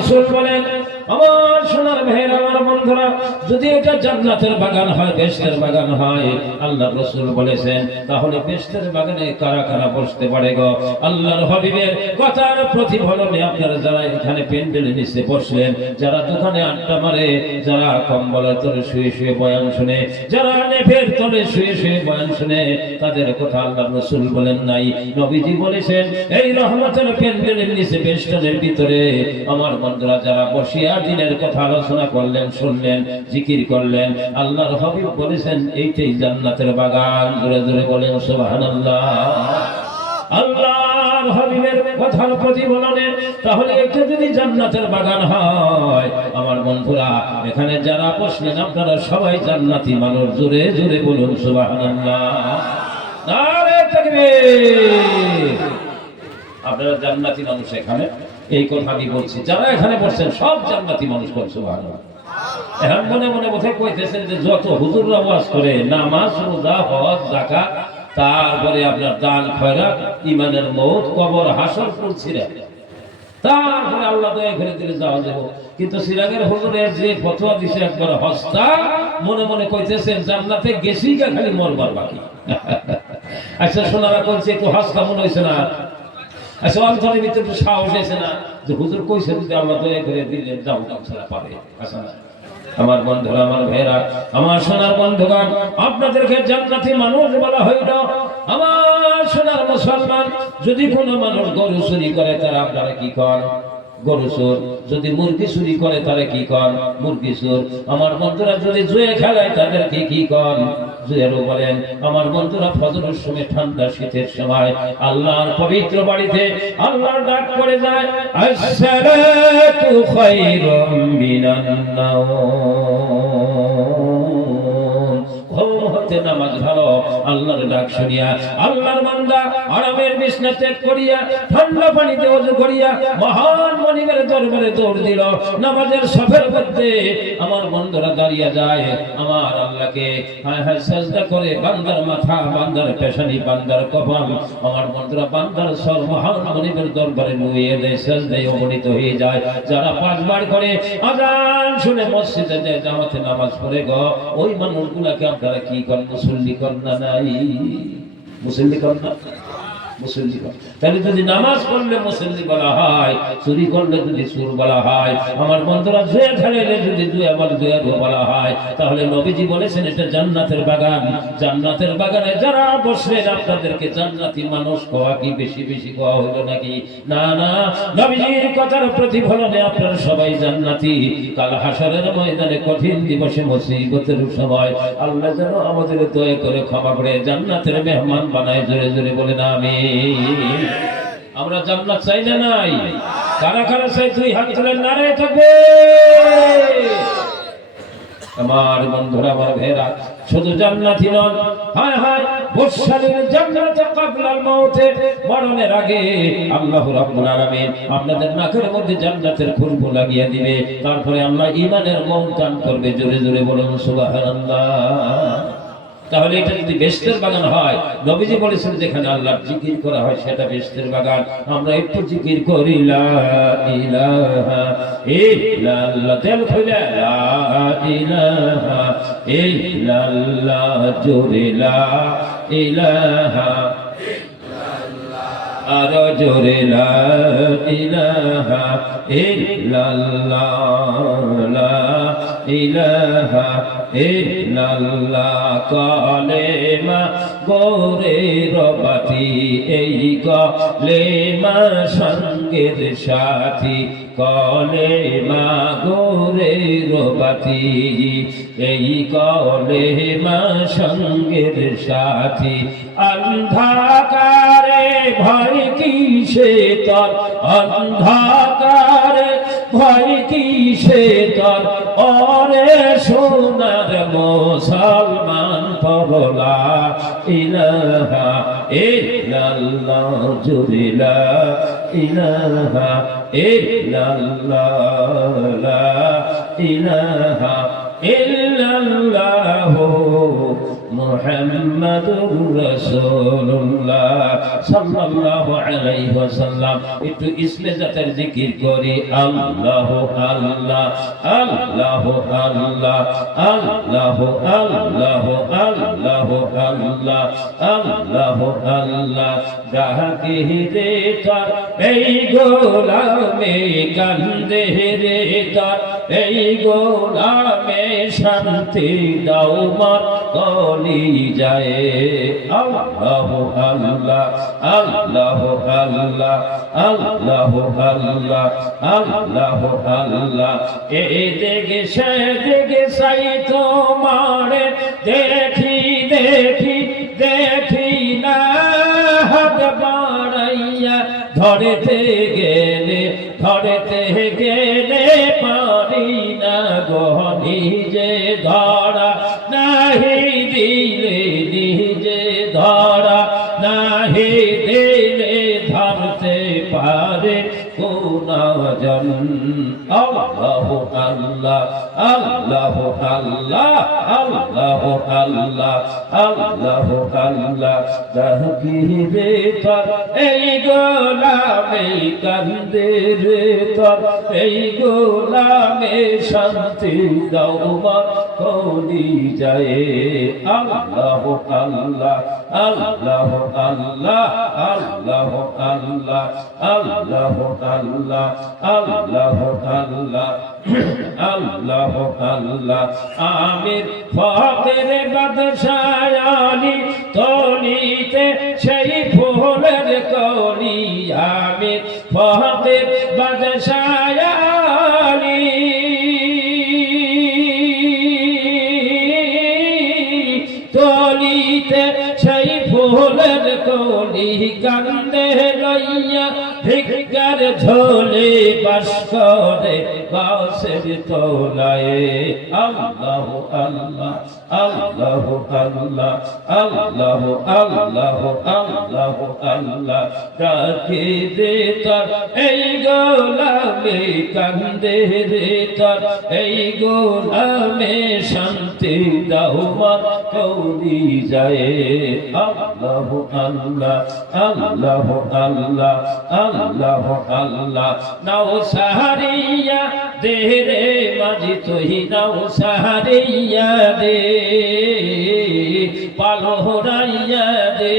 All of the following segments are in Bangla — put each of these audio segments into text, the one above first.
রাসূল বলেন, আমার সোনার ভাইয়েরা, আমার বন্ধুরা, যদি এটা জান্নাতের বাগান হয়, বেহেশতের বাগান হয়, আল্লাহর রাসূল বলেছেন, তাহলে বেহেশতের বাগানে কারা কারা বসতে পারে গো? আল্লাহর হাবিবের কথার প্রতিফলনে আপনারা যারা এখানে প্যান্ডেলের নিচে বসলেন, যারা দোকানে আড্ডা মারে, যারা কম্বলের তলে শুয়ে শুয়ে বয়ান শুনে, যারা নেফের তলে শুয়ে শুয়ে বয়ান শুনে, তাদের কথা আল্লাহর রাসূল বলেন নাই, নবীজি বলেছেন, এই রহমতের প্যান্ডেলের নিচে বেহেশতের ভিতরে আমার বন্ধুরা যারা বসিয়া দিনের কথা আলোচনা করলেন, শুনলেন, জিকির করলেন, আল্লাহর হাবিব বলেছেন এইটাই জান্নাতের বাগান। জোরে জোরে বলেন সুবহানাল্লাহ। আল্লাহর হাবিবের কথার প্রতিফলনে তাহলে এটা যদি জান্নাতের বাগান হয়, আমার বন্ধুরা এখানে যারা বসলেন আপনারা সবাই জান্নাতি মানুষ। জোরে জোরে বলুন সুবহানাল্লাহ। নারে তাকবীর। আপনারা জান্নাতি মানুষ, এখানে এই কথা আমি বলছি, যারা এখানে বসছেন সব জান্নাতি মানুষ। বলছে সুবহানাল্লাহ। এখন মনে মনে বোধহয় কইতেছেন যে যত হুজুররা ওয়াজ করে, নামাজ, রোজা, হজ, যাকাত, তারপরে আপনার দান খয়রাত, ঈমানের মওত, কবর, হাসর পড়ছিলেন, তারপরে আল্লাহ দয়া করে দিলে যাওয়া যাবে। কিন্তু সিরাগের হুজুরের যে ফতোয়া দিছে একবার হস্তা, মনে মনে কইতেছেন জান্নাতে গেছি গা, খালি মরবার বাকি। আচ্ছা সোনারা কইছে একটু হস্তা মনে হইছে না? আচ্ছা অন্তরের ভিতরে একটু সাহস হয়েছে না যে হুজুর কইছে যদি আল্লাহ দয়া করে দিলে যাও ছাড়া পারে? আচ্ছা না আমার বন্ধুরা, আমার ভাইরা, আমার সোনার বন্ধুগণ, আপনাদেরকে জান্নাতি মানুষ বলা হইল। আমার সোনার মুসলমান, যদি কোনো মানুষ গরু চুরি করে তারা আপনারা কি করেন? গরু চোর। যদি মুরগি চুরি করে তারা কি করেন? মুরগি চোর। আমার বন্ধুরা যদি জুয়ে খেলায় তাদেরকে কি করেন? জুয়েরও বলেন। আমার বন্ধুরা ফজরের সময়, ঠান্ডা শীতের সময় আল্লাহর পবিত্র বাড়িতে আল্লাহর ডাক পড়ে যায়, আসসালাতু খায়রুম মিনান নাওম। ঘুম হতে নামাজ ভালো। আল্লাহর ডাক শুনিয়া আল্লাহর বান্দা আরামের বিছানা ত্যাগ করিয়া ঠান্ডা পানিতে ওযু করিয়া মহান মনিবের দরবারে দৌড় দিল। নামাজের সফের মধ্যে আমার বন্ধুরা দাঁড়িয়ে যায়, আমার আল্লাহকে হায় হায় সাজদা করে, বান্দার মাথা, বান্দার পেশানি, বান্দার কপাল, আমার বন্ধুরা বান্দার সর মহান মনিবের দরবারে নুয়ে দেয়, সাজদায় অবনীত হয়ে যায়। যারা পাঁচবার করে আযান শুনে মসজিদে যায়, জামাতে নামাজ পড়ে গো, ওই মানুষগুলাকে আপনারা কি করেন? মুসল্লি করেন না? নাই মুসল্লি করেন না? মুসল্লি করেন। তাহলে যদি নামাজ পড়লে মুসল্লি বলা হয়, চুরি করলে যদি চোর বলা হয়, আমার বন্ধুরা জুয়া খেলাইলে যদি জুয়া বলা হয়, তাহলে নবীজি বলেছেন এটা জান্নাতের বাগান। জান্নাতের বাগানে যারা বসলেন আপনাদেরকে জান্নাতি মানুষ কোয়া কি বেশি বেশি কোয়া হলো নাকি? না না, নবীজির কথার প্রতিফলনে আপনারা সবাই জান্নাতি। কাল হাসরের ময়দানে কঠিন দিবসে, মুসিবতের সময় আল্লাহ যেন আমাদের দয়া করে ক্ষমা করে জান্নাতের মেহমান বানায়। জোরে জোরে বলে না আমিন। আমরা জান্নাত চাই না নাই? কারা কারা চাই? দুই হাত তুলে নারে তাকবীর। আমার বন্ধুরা, আমার ভাইরা, শুধু জান্নাতি নন, হায় হায় বর্ষালের জান্নাতে ক্বাবলাল মাউতে, মরণের আগে আল্লাহ রাব্বুল আলামিন আপনাদের নাকের মধ্যে জান্নাতের খুশবু লাগিয়ে দিবে। তারপরে আল্লাহ ঈমানের মৌন দান করবে। জোরে জোরে বলুন সুবহানাল্লাহ। তাহলে এটা যদি বেহেশতের বাগান হয়, নবীজি বলেছেন যেখানে আল্লাহর জিকির করা হয় সেটা বেহেশতের বাগান। আমরা একটু জিকির করি লা ইলাহা ইল্লাল্লাহ, তেল খুলে লা ইলাহা ইল্লাল্লাহ, জোরে লা ইলাহা ইল্লাল্লাহ, আরো জোরে লা ইলাহা ইল্লাল্লাহ, লা ইলাহা ইল্লাল্লাহ। কালেমা গোরের বাতি, এই কালেমা সঙ্গের সাথী, কালেমা গোরের বাতি, এই কালেমা সঙ্গের সাথী। অন্ধকারে ভয় কিসে তোর, অন্ধকারে ভয় কিসে তোর, ওরে সোনার মুসলমান পড়লা ইলাহা ইল্লাল্লাহ, জোরে লা ইলাহা ইল্লাল্লাহ, লা ইলাহা ইল্লাল্লাহ, মুহাম্মাদুর রাসূলুল্লাহ সাল্লাল্লাহু আলাইহি ওয়াসাল্লাম। একটু ইসমে জাতের জিকির করি, আল্লাহ আল্লাহ আল্লাহ আল্লাহ আল্লাহ আল্লাহ আল্লাহ আল্লাহ আল্লাহ আল্লাহ। ডাকে রে তার এই গোলামে, কান্দে রে তার এই গোলামে, শান্তি দাও মার কলি যায়। আল্লাহ আল্লাহ আল্লাহ আল্লাহ আল্লাহ আল্লাহ আল্লাহ আল্লাহ। এ দেখে সে দেখে সাই তোমারে দেখি দেখি দেখি না, হাত বাড়াইয়া ধরেতে গেলে ধরেতে গেলে পারি না গো, নিজে ধরা নাহি দিলে নিজে ধরা নাহি দিলে ধরতে পারে কোনজন। আল্লাহ আল্লাহ আল্লাহ আল্লাহ আল্লাহ আল্লাহ আল্লাহ আল্লাহ। ডাকি রে তার এই গোলামে, কান্দে রে তার এই গোলামে, শান্তি দাও মার কলি যায়। আল্লাহ আল্লাহ আল্লাহ আল্লাহ আল্লাহ আল্লাহ আল্লাহ আল্লাহ আল্লাহ আল্লাহ আল্লাহ আল্লাহ। আমির ফকির বাদশাহ আলী তলিতে সেই ফুলের কলি, আমির ফকির বাদশাহ আলী তলিতে সেই ফুলের কলি, কান্দে লইয়া ভিক্ষার ঝোলে বাস করে গাছের তলায়। আল্লাহ আল্লাহ আল্লাহ আল্লাহ আল্লাহ আল্লাহ আল্লাহ আল্লাহ। ডাকে দে তার এই গোলামে, কান্দে রে তার এই গোলামে, শান্তি দাও মার কলি যায়। আল্লাহ আল্লাহ আল্লাহ আল্লাহ আল্লাহ আল্লাহ। নাও সাহারিয়া দে রে মাঝি তুই, নাও সাহারিয়া দে, পালহরাইয়া দে,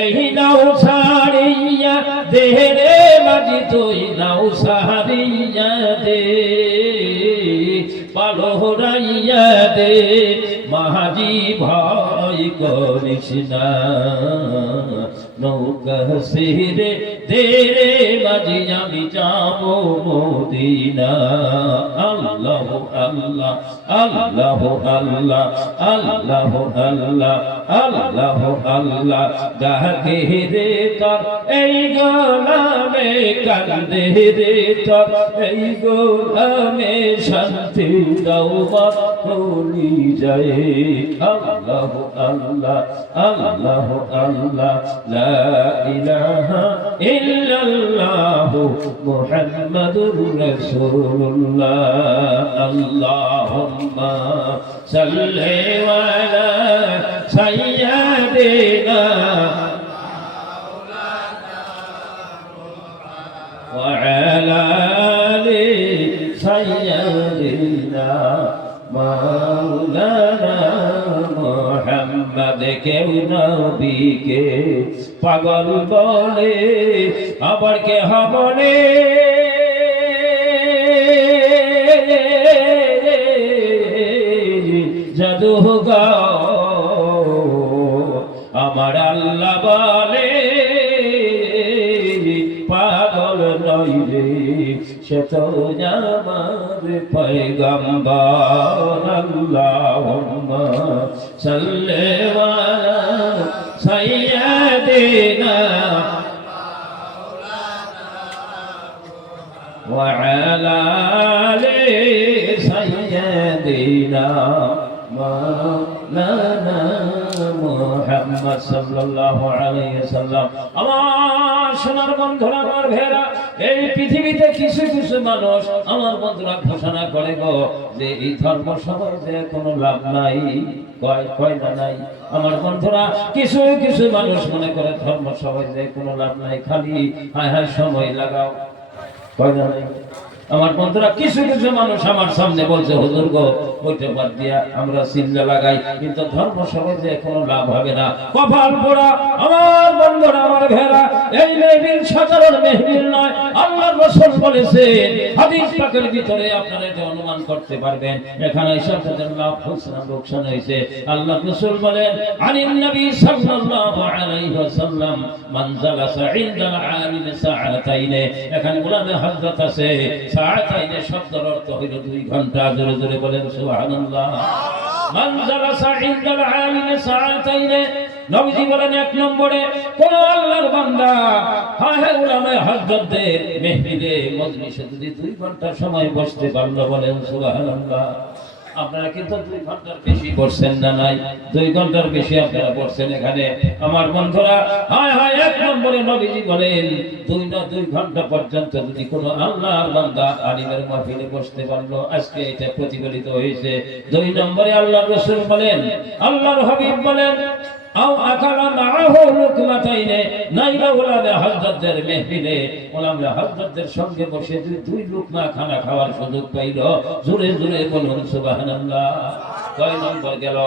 এই নাও সাহারিয়া দে রে মাঝি তুই, নাও সাহারিয়া দে, পালহরাইয়া দে। মাঝি ভয় করিস না, নৌকা সিরে দে রে মাঝি, আমি যাব মদিনা। আল্লাহ আল্লাহ আল্লাহ আল্লাহ আল্লাহ আল্লাহ আল্লাহ আল্লাহ। ডাকে রে তার এই গোলামে, কান্দে রে তার এই গোলামে, শান্তি দাও মার কলি যায়। আল্লাহ আল্লাহ আল্লাহ আল্লাহ। লা ইলাহা ইল্লাল্লাহ মুহাম্মাদুর রাসূলুল্লাহ। আল্লাহুম্মা সাল্লি আলা সাইয়্যিদিনা ওয়া আলা আলি সাইয়্যিদিনা মাওলানা মুহাম্মদ। কেউ নবীকে পাগল বলে, আবার কেহ বলে জাদুঘর, আমার আল্লাহ বলে পাগল নই রে, সে তো আমার পয়গম্বর। আল্লাহুম্মা সাল্লি আলা সাইয়্যিদিনা ওয়া আলা আলি সাইয়্যিদিনা মাওলানা মুহাম্মদ সাল্লাল্লাহু আলাইহি ওয়াসাল্লাম। আমার সোনার বন্ধুরা, আমার ভেড়া, এই পৃথিবীতে কিছু কিছু মানুষ আমার বন্ধুরা ঘোষণা করে গো যে এই ধর্ম সমাজে কোনো লাভ নাই, কয় না নাই। আমার বন্ধুরা, কিছু কিছু মানুষ মনে করে ধর্ম সমাজে কোনো লাভ নাই, খালি হায় হায় সময় লাগাও, কয় না নাই। আমার বন্ধুরা, কিছু কিছু মানুষ আমার সামনে বলছে হুজুর গো ওইটা বাদ দিয়া আমরা চিল্লা লাগাই, কিন্তু ধর্ম সমাজে কোনো লাভ হবে না, কপাল পোড়া। আমার বন্ধুরা, আমার ভেড়া, এই মেহফিল সাধারণ মেহফিল নয়। আল্লাহর রাসূল বলেছেন হাদিস পাকের ভিতরে, আপনারা এটা অনুমান করতে পারবেন এখানে ইশারাতুল লাভ হোসনা লোকসান হয়েছে। আল্লাহর রাসূল বলেন আনিন নবী সাল্লাল্লাহু আলাইহি ওয়াসাল্লাম মান জালাসা ইনদাল আলিম সাআতাইন, এখানে উলামা হযরত আছে। সাআতাইন শব্দের অর্থ হইল 2 ঘন্টা। জোরে জোরে বলেন সুবহানাল্লাহ। মান জালাসা ইনদাল আলিম সাআতাইন, নবীজি বলেন 1 নম্বরে কোন আল্লাহর বান্দা হায় হায় উলামা হযরতদের মেহফিলে মজলিসে যদি 2 ঘন্টা সময় বসতে পারলো, বলেন সুবহানাল্লাহ। আপনারা কিন্তু 2 ঘন্টার বেশি বসছেন না, নাই 2 ঘন্টার বেশি আপনারা বসছেন এখানে। আমার বন্ধুরা, হায় হায় 1 নম্বরে নবীজি বলেন 2 ঘন্টা পর্যন্ত যদি কোনো আল্লাহর বান্দা আলিমের মাহফিলে বসতে পারলো, আজকে এটা প্রতিফলিত হয়েছে। 2 নম্বরে আল্লাহর রাসূল বলেন, আল্লাহর হাবিব বলেন আও আকালা মাআহু লুকমাতাইন, নাইবা উলামা হযরতদের মেহফিলে উলামা হযরতদের সঙ্গে বসে 2 লুকমা খানা খাওয়ার সুযোগ পাইল, জোরে জোরে বলুন সুবহানাল্লাহ। কয় নম্বর গেল?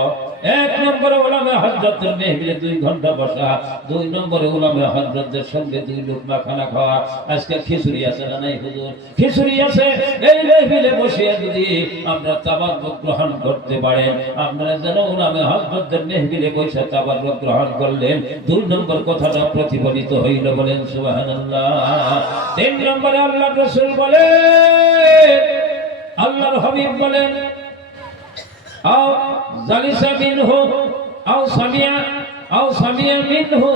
1 নম্বরে উলামা হযরতদের মেহফিলে 2 ঘন্টা বসা, 2 নম্বরে উলামা হযরতদের সঙ্গে 2 লুকমা খানা খাওয়া। আজকে খিচুড়ি আছে না নাই হুজুর? খিচুড়ি আছে। এই মেহফিলে বসে যদি আপনারা তাবাররুক গ্রহণ করতে পারেন, আপনারা যেন উলামা হযরতদের মেহফিলে বসে তাবাররুক গ্রহণ করলেন, 2 নম্বর কথাটা প্রতিফলিত হইল, বলেন সুবহানাল্লাহ। 3 নম্বরে আল্লাহর রাসূল বলেন, আল্লাহর হাবিব বলেন আও জালিসা মিনহু আও সামিয়া মিনহু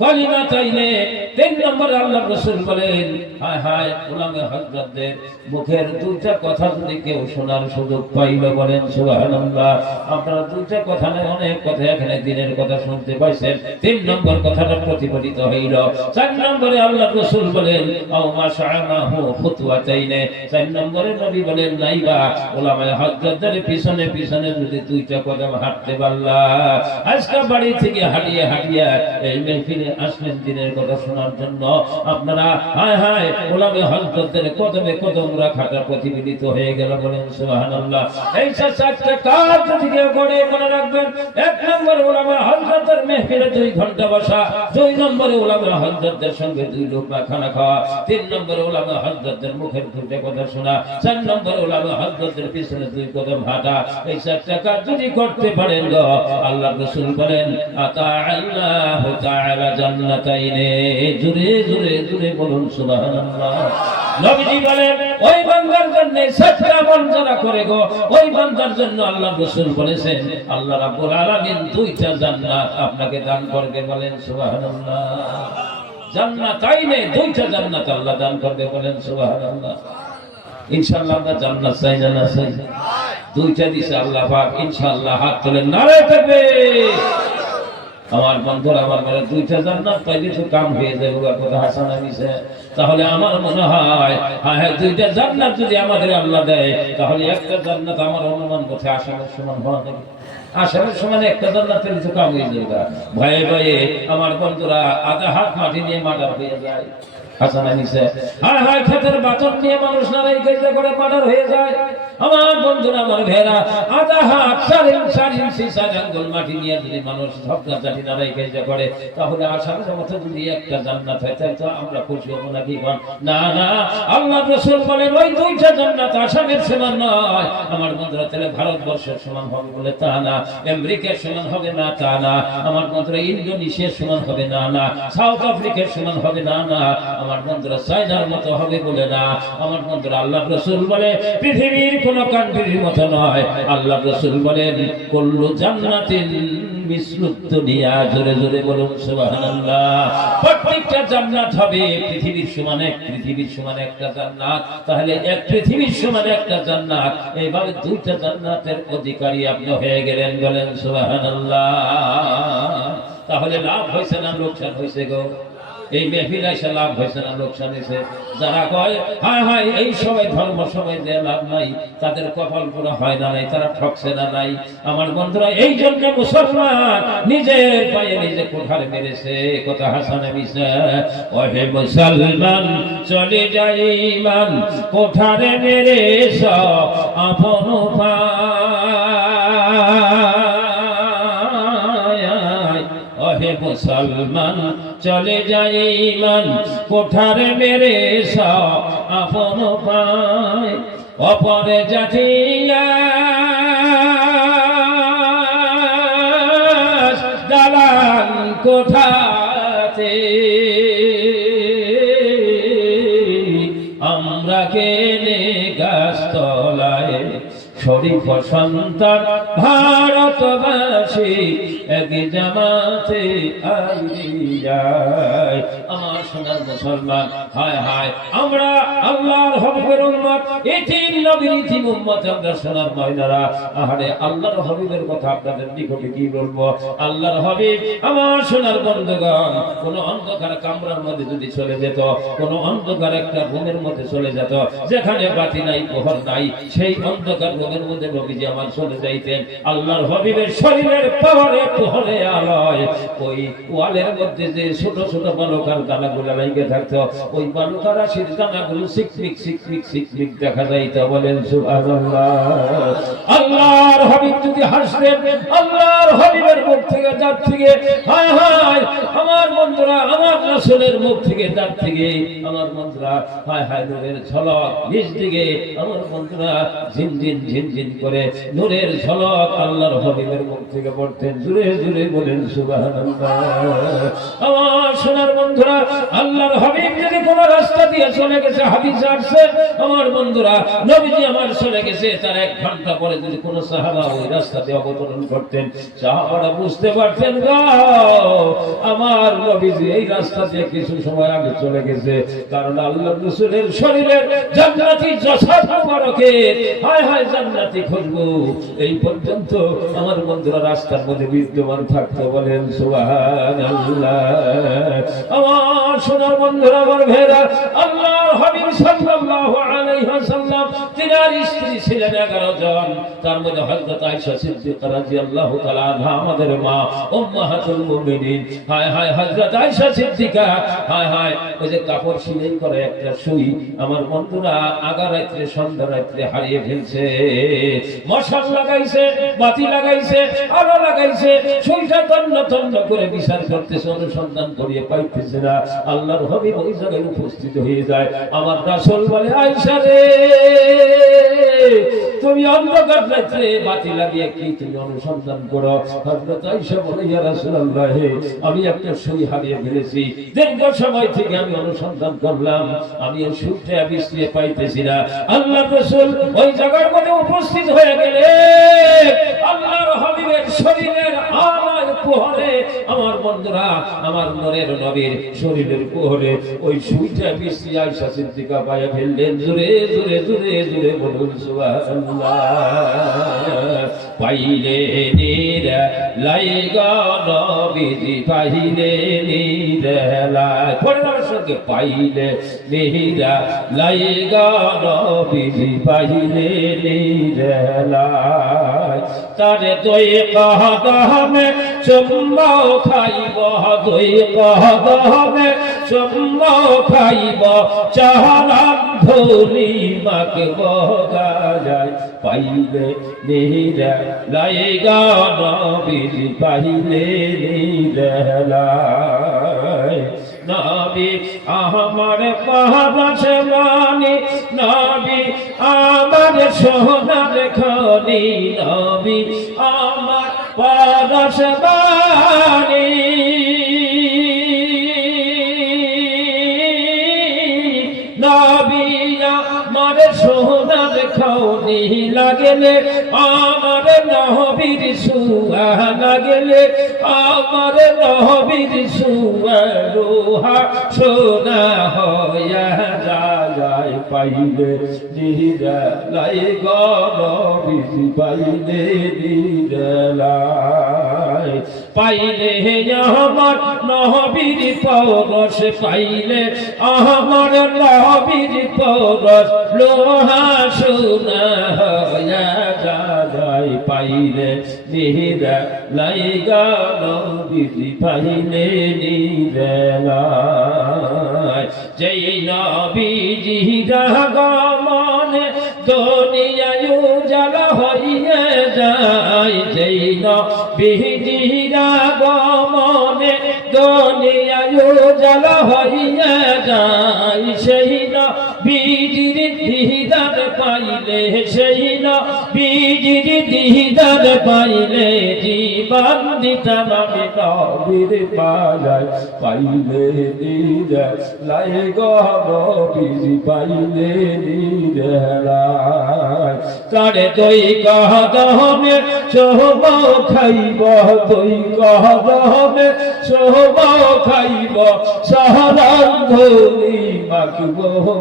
কালিমাতাইনে। 3 নম্বরে আল্লাহর রাসূল বলেন হায় হায় উলামা হযরতদের মুখের 2টা কথা যদি কেউ শোনার সুযোগ পাইল, বলেন সুবহানাল্লাহ। আপনারা 2টা কথা নয়, অনেক কথা এখানে দিনের কথা শুনতে পাইছেন। 3 নম্বর কথাটা প্রতিফলিত হইল। 4 নম্বরে আল্লাহর রাসূল বলেন আও মাশআমাহু খুতওয়াতাইনে। 4 নম্বরে নবী বলেন নাইবা উলামা হযরতদের পিছনে পিছনে যদি 2টা কদম হাঁটতে পারলা। আজকে বাড়ি থেকে হাঁটিয়ে হাঁটিয়ে এই মেহফিলে আসলেন দিনের কথা শোনার জন্য, আপনারা হায় হায় উলামা হযরতদের কদমে কদম রাখাটা প্রতিফলিত হয়ে গেল, বলেন সুবহানাল্লাহ। এই 4টা কাজ যদি কেউ করে, মনে রাখবেন 1 নম্বরে উলামা হযরতের মেহফিলে 2 ঘন্টা বসা, 2 নম্বরে উলামা হযরতদের সঙ্গে 2 লুকমা খানা খাওয়া, 3 নম্বরে উলামা হযরতদের মুখের 2টা কথা শোনা, 4 নম্বরে উলামা হযরতদের পিছনে 2 কদম হাঁটা। এই 4টা কাজ যদি করতে পারেন গো, আল্লাহর রাসূল বলেন আতা আল্লাহু তাআলা জান্নাতাইনে। জোরে জোরে জোরে বলুন সুবহানাল্লাহ। নবীজি বলেন ওই বান্দার জন্য 7টা আমল যারা করে গো, ওই বান্দার জন্য আল্লাহর রাসূল বলেছেন আল্লাহ রাব্বুল আলামিন 2টা জান্নাত আপনাকে দান করবে, বলেন সুবহানাল্লাহ। জান্নাতাইনে 2টা জান্নাত আল্লাহ দান করবে, বলেন সুবহানাল্লাহ। ইনশাআল্লাহ আমরা জান্নাত চাই না, না চাই? 2টা দিছে আল্লাহ পাক, ইনশাআল্লাহ। হাত তুলেন, নারায়ে তাকবীর। আমার বন্ধুরা, আমার ঘরে 2টা জান্নাত পাইলে তো কাম হয়ে যাবে, কথা হাসান আমিছে। তাহলে আমার মনে হয় হ্যাঁ 2টা জান্নাত যদি আমাদের আল্লাহ দেয়, তাহলে একটা জান্নাত আমার অনুমান করছে আসামের সমান হওয়া নাকি? আসামের সমান একটা জান্নাত পেলে তো কাম হয়ে যাবে। ভয়ে ভয়ে আমার বন্ধুরা আধা হাত মাটি নিয়ে মার্ডার হয়ে যায়। হাসান আমিছে হায় হায় ক্ষেতের বাচন নিয়ে মানুষ নারাই গেজে করে মার্ডার হয়ে যায়। আমার বন্ধুরা, আমার ভেড়া, আধা হাত 4 ইঞ্চি 4 আঙ্গুল মাটি নিয়ে যদি মানুষ সবটা জাতি নারাই গেজে করে, তাহলে আসামের মতো যদি একটা জান্নাত হয়, তাই তো আমরা খুশি হবো নাকি? না না, আল্লাহর রাসূল বলেন ওই 2টা জান্নাত আসামের সমান নয়। আমার বন্ধুরা, তাহলে ভারতবর্ষের সমান হবে বলে তা না, আমেরিকার সমান হবে না তা না, আমার বন্ধুরা ইন্দোনেশিয়ার সমান হবে না না, সাউথ আফ্রিকার সমান হবে না না, আমার বন্ধুরা চায়নার মতো হবে বলে না। আমার বন্ধুরা, আল্লাহর রাসূল বলে পৃথিবীর কোন কান্ট্রির মতো নয়। আল্লাহর রাসূল বলেন কুল্লু জান্নাতিন মিসলুদ দুনিয়া। জোরে জোরে বলুন সুবহানাল্লাহ। প্রত্যেকটা জান্নাত হবে পৃথিবীর সমান, পৃথিবীর সমান একটা জান্নাত। তাহলে এক পৃথিবীর সমান একটা জান্নাত, এইভাবে 2টা জান্নাতের অধিকারী আপনি হয়ে গেলেন, বলেন সুবহানাল্লাহ। তাহলে লাভ হয়েছে না লোকসান হয়েছে গো? এই মেহফিল এসে লাভ হয়েছে না লোকসান হয়েছে? যারা কয় হায় হায় এই সময় ধর্ম সময় যে লাভ নাই, তাদের কপাল পুরো হয় না নাই, তারা ঠকছে না নাই। আমার বন্ধুরা, এই জন্য মুসলমান নিজের পায়ে নিজে কোঠার মেরেছে। কথা হাসানে মিশা, ওহে মুসলমান চলে যাই ইমান কোঠারে মেরে সব আপন পায়। ওহে মুসলমান চলে যাই ইমান কোঠারে মেরে সব আপন পায়। অপরে জাতিয়া দালান কোঠাতে আমরা কেনে গাছতলায় শরীফ সন্তান ভারতবাসী এক জামাতে যায়। আমার সোনার মুসলমান, হায় হায় আমরা আল্লাহর হবিবের উম্মত, ইতিম নবীর ইতিম উম্মত আমরা সোনার ময়নারা। আহারে আল্লাহর হবিবের কথা আপনাদের নিকটে কি বলবো? আল্লাহর হবিব আমার সোনার বন্ধুগণ কোন অন্ধকার কামরার মধ্যে যদি চলে যেত, কোন অন্ধকার একটা রুমের মধ্যে চলে যেত যেখানে বাতি নাই প্রহর নাই, সেই অন্ধকার রুমের মধ্যে নবীজি আমার চলে যাইতেন। আল্লাহর হবিবের শরীরের পাওয়ারে প্রহরে আলোয় ওই ওয়ালের মধ্যে যে ছোট ছোট বালুকার দানাগুলো লেগে থাকতো, ওই বালুকার রাশির দানাগুলো সিকমিক সিকমিক সিকমিক দেখা যাইতো। বলেন সুবহানাল্লাহ। আল্লাহর হবিব যদি হাসতেন, আল্লাহর হবিবের মুখ থেকে দাঁত থেকে হায় হায় আমার বন্ধুরা, আমার রাসূলের মুখ থেকে দাঁত থেকে আমার বন্ধুরা হায় হায় নূরের ঝলক নিজ দিকে আমার বন্ধুরা ঝিনঝিন ঝিনঝিন করে নূরের ঝলক আল্লাহর হবিবের মুখ থেকে পড়তেন। জুড়ে জুড়ে বলেন সুবহানাল্লাহ। আমার সোনার বন্ধুরা, আল্লাহর হবিব যদি কোন রাস্তা দিয়ে চলে গেছে, হাদিস আসছে আমার বন্ধুরা নবীজি আমার চলে গেছে, তার 1 ঘন্টা পরে যদি কোন সাহাবা ওই রাস্তাতে অবতরণ করতেন, সাহাবারা বুঝতে পারতেন গো আমার নবীজি এই রাস্তা দিয়ে কিছু সময় আগে চলে গেছে। কারণ আল্লাহর রাসূলের শরীরের জান্নাতি জাসাদ মুবারকের হায় হায় জান্নাতি খুশবু এই পর্যন্ত আমার বন্ধুরা রাস্তার মধ্যে বিদ্যমান থাকতো। বলেন সুবহানাল্লাহ। আমার সোনার বন্ধুরা, আমার ভাইরা, আল্লাহর হাবিব সাল্লাল্লাহু আলাইহি ওয়াসাল্লাম তিনার স্ত্রী ছিলেন 11 জন। তার মধ্যে হযরত আয়েশা সিদ্দিকা রাদিয়াল্লাহু তাআলা আনহা আমাদের মা উম্মাহাতুল মুমিনিন। হায় হায় হযরত আয়েশা সিদ্দিকা হায় হায় ওই যে কাপড় সেলাই করে একটা সুই আমার বন্ধুরা আগা রাত্রে সন্ধ্যা রাত্রে হারিয়ে ফেলছে। মশাল লাগাইছে, বাতি লাগাইছে, আলো লাগাইছে, সুইটা তন্ন তন্ন করে বিচার করতেছে, অনুসন্ধান করিয়ে পাইতেছে না। আল্লাহর হবিব ওই জায়গায় উপস্থিত হয়ে যায়। আমার রাসূল বলে, আয়েশা রে তুমি অন্ধকার রাত্রে বাতি লাগিয়ে কি তুমি অনুসন্ধান করো? হযরত আয়েশা বলে, ইয়া রাসূলুল্লাহ আমি একটা সুই হারিয়ে ফেলেছি, দীর্ঘ সময় থেকে আমি অনুসন্ধান করলাম, আমি এই সুইটা বিস্তারিত পাইতেছি না। আল্লাহর রাসূল ওই জায়গার মধ্যে উপস্থিত হয়ে গেলে আল্লাহর হাবিবের শরীরের আলোয় পোহরে আমার বন্ধুরা আমার নূরের নবীর শরীরের পোহরে ওই সুইটা বিস্তারিত আয়েশা সিদ্দিকা পায়ে ফেললেন। জোরে জোরে জোরে জোরে বলুন সুবহানাল্লাহ। পাইলে নিরা লাইগা নবীজি পাইলে নিরা পড়ে আমার সঙ্গে, পাইলে নিরা লাইগা নবীজি পাইলে নিরা তারে দই কদমে চুম্মা খাইব, দই কদমে চুম্মা খাইব, চাহারাম ধুলি মাকে বগা যায়। পাইলে নিরা লাইগা নবীজি পাইলে নিরা নবী আমার পাহাড়ে মানি, নবী আমার সোনার খনি, নবী আমার পাহাড়ে মানি, নবী আমার সোনার খনি লাগেলে আমার নবীর সুয়া লাগেলে আমার নবীর সুবরুহা সোনা হইয়া যায় পাইলে নিরালাই গো নবীর পাইলে নিরালাই পাইলে আমার নবীর পরশ পাইলে আমার নবীর পরশ লোহা সোনা হইয়া যায় পাইলে নিরালাই গো নবীর পাইলে নিরালাই যেই নবীজি আগমনে দুনিয়ায় উজালা হইয়া যায় যেই নবীজি আগমনে দুনিয়ায় উজালা হইয়া যায় সেই নবীজির দিদার পাইলে সেই নবীজির দিদার পাইলে জীবন দিতাম আমি নবীর পালাই পাইলে নিরালাই গো নবীর পাইলে নিরালাই তারে তুই কদমে শোভ খাইব তুই কদমে শোভ খাইব সারার ধরি মাখিব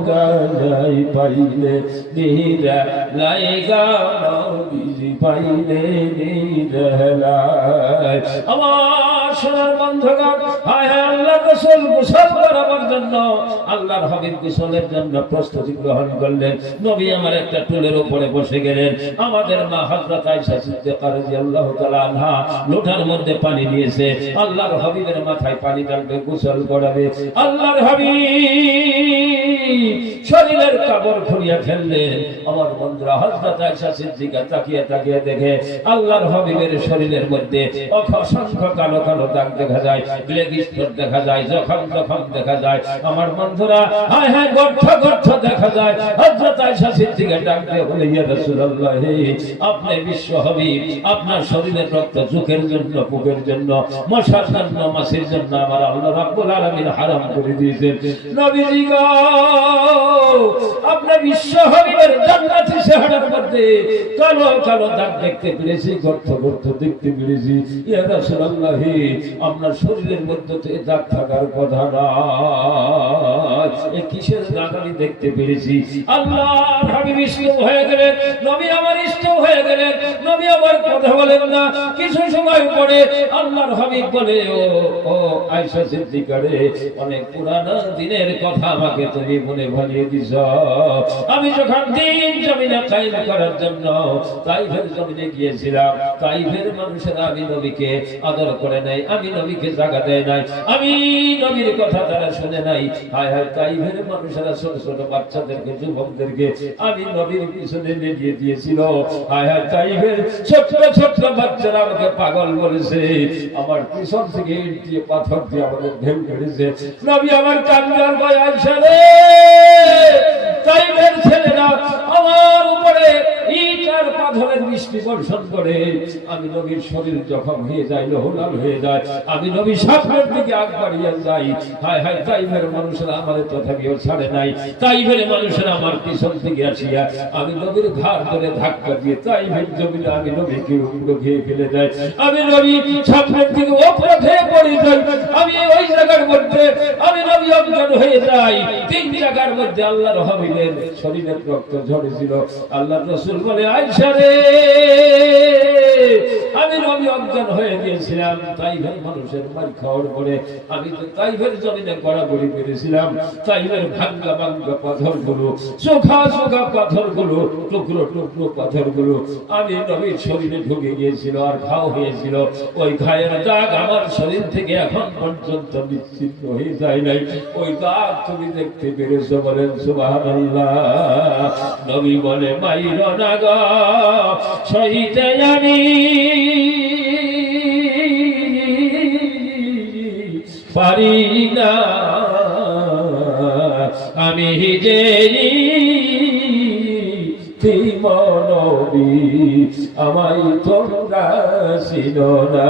গালাই পাইলে নিরালাই গো নবীর পাইলে নিরালাই আমার সোনার বন্ধুগণ হায় আল্লাহ গোসল করাবার জন্য আল্লাহর হাবিব গোসলের জন্য প্রস্তুতি গ্রহণ করলেন নবী আমার একটা টুলের উপরে বসে গেলেন আমাদের মা হযরত আয়েশা সিদ্দিকা রাদিয়াল্লাহু তাআলা আনহা লোটার মধ্যে পানি নিয়েছে আল্লাহর হাবিবের মাথায় পানি ঢালবে গোসল করাবে আল্লাহর হাবিব শরীরের কাপড় খুলিয়া ফেললেন আমার বন্ধুরা হযরত আয়েশা সিদ্দিকা তাকিয়ে দেখে আল্লাহর হাবিবের শরীরের মধ্যে অসংখ্য কালো কালো দাগ দেখা যায় ব্লেগিস্তর দেখা যায় জখম দেখা যায় আমার বন্ধুরা হায় হায় গর্থ দেখা যায় হযরত আয়েশা সিদ্দিকা ডাক দিয়ে বলে ইয়া রাসূলুল্লাহ আপনি বিশ্ব হাবিব আপনার শরীরের রক্ত চোখের জন্য বুকের জন্য মশার জন্য মাছির জন্য আমার আল্লাহ রাব্বুল আলামিন হারাম করে দিয়েছেন নবীজি গো আপনি বিশ্ব হাবিবের জান্নাতি চেহারার মধ্যে কালো কালো দাগ দেখতে পেরেছি গর্থ দেখতে পেরেছি ইয়া রাসূলুল্লাহ আপনার শরীরের মধ্যে তো দাগ থাকার কথা না এই কিসের দাগ আমি দেখতে পেরেছি আল্লাহর হাবিব ইষ্ট হয়ে গেলেন নবী আমার ইষ্ট হয়ে গেলেন নবী আমার কথা বলেন না কিছু সময় পরে আল্লাহর হাবিব বলে ও আয়েশা সিদ্দিকা রে অনেক পুরানো দিনের কথা আমাকে তুমি মনে ভরিয়ে দিছ আমি যখন দিন জমিনে কায়েম করার জন্য তাইফের জমিনে গিয়েছিলাম তাইফের মানুষেরা আমি নবীকে আদর করে নাই আমি নবীকে জায়গা দেয় নাই আমি নবীর কথা তারা শুনে নাই হায় হায় তাইফের মানুষেরা ছোট ছোট বাচ্চাদেরকে যুবকদেরকে আমি নবীর পিছনে লেগিয়ে দিয়েছিল হায় হায় তাইফের ছোট বাচ্চারা আমাকে পাগল বলেছে আমার পিছন থেকে ইট দিয়ে পাথর দিয়ে আমাদের ঢেউ করেছে নবী আমার কান্নার ভয় আয়েশা রে তাইফের ছেলেরা আমার উপরে ইট আর পাথরের বৃষ্টি বর্ষণ করে আমি নবীর শরীর জখম হয়ে যায় লোহলাল হয়ে যায় আমি নবী সামনের দিকে আগ বাড়িয়ে যাই হায় হায় তাইফের মানুষেরা আমাদের তথাপিও ছাড়ে নাই তাইফের মানুষেরা আমার পিছন থেকে আসিয়া আমি নবীর ঘাড় ধরে ধাক্কা দিয়ে তাইফের জমিনে আমি নবীকে উপরে খেয়ে ফেলে দেয় আমি নবী সামনের দিকে উপরে খেয়ে পড়ে যাই আমি ওই জায়গার মধ্যে আমি নবী অজ্ঞান হয়ে যাই তিন জায়গার মধ্যে আল্লাহর হাবিবের শরীরের রক্ত ঝরেছিল আল্লাহর রাসূল বলে আয়েশা রে আমি নবী অজ্ঞান হয়ে গিয়েছিলাম তাইফের মানুষের মার খাওয়ার পরে আমি তো তাইফের জমিনে গড়াগড়ি পেরেছিলাম তাইফের ভাঙ্গা পাথরগুলো চোখা পাথরগুলো টুকরো পাথরগুলো আমি নবীর শরীরে ঢুকে গিয়েছিল আর ঘাও হয়েছিল ওই ঘায়ের দাগ আমার শরীর থেকে এখন পর্যন্ত বিচ্ছিন্ন হয়ে যায় নাই ওই দাগ তুমি দেখতে পেরেছো বলেন সুবহানাল্লাহ নবী বলে মাইর না গো সইতে জানি পারি না আমি যে নবী আমায় তোমরা চিনো না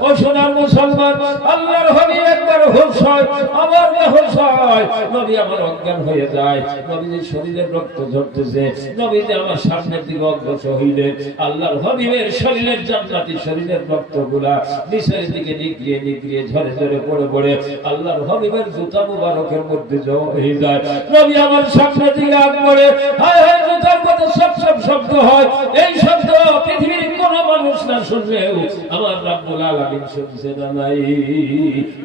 ও সোনার মুসলমান আল্লাহর হাবিব একবার বেহুশ হয়, আমার বেহুশ হয়, নবী আমার অজ্ঞান হয়ে যায়, নবীর শরীরের রক্ত ঝরতেছে, নবী আমার সামনের দিকে অগ্রসর হইলেন, আল্লাহর হাবিবের শরীরের জান্নাতি শরীরের রক্তগুলা নিচের দিকে নিগড়িয়ে নিগড়িয়ে ঝরে ঝরে পড়ে পড়ে আল্লাহর হাবিবের জুতা মুবারকের মধ্যে জমা হয়ে যায়। নবী আমার সামনের দিকে আগ পড়ে, হায় হায়, জুতার মধ্যে সব সব শব্দ হয়, এই শব্দ পৃথিবীর কোন মানুষ না শুনলেও আমার রাব্বুল আলামিন শুনছে না নাই।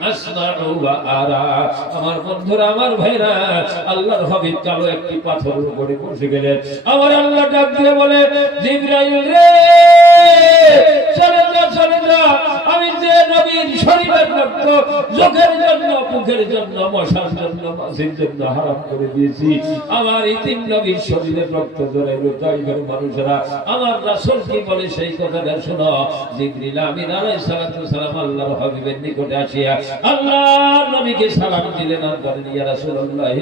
আসমাউ ওয়া আরা। আমার বন্ধুরা, আমার ভাইরা, আল্লাহর হাবিব কালো একটি পাথরের উপরে বসে গেলেন। আমার আল্লাহ ডাক দিয়ে বলে, জিবরাইল রে, চলে যা চলে যা, আমি যে নবীর শরীরের রক্ত চোখের জন্য, মুখের জন্য, মশার জন্য, মাছির জন্য হারাম করে দিয়েছি, আমার এই তিন নবীর শরীরের রক্ত জড়াইলো তাইফের মানুষেরা। আমার রাসূল কি বলে সেই কথাটা শোনো। জিবরিল আমিন আলাইহিস সালাতু সালাম আল্লাহর হাবিবের নিকটে আসিয়া আল্লাহর নবীকে সালাম দিলেন আর বলেন, ইয়া রাসূলুল্লাহ,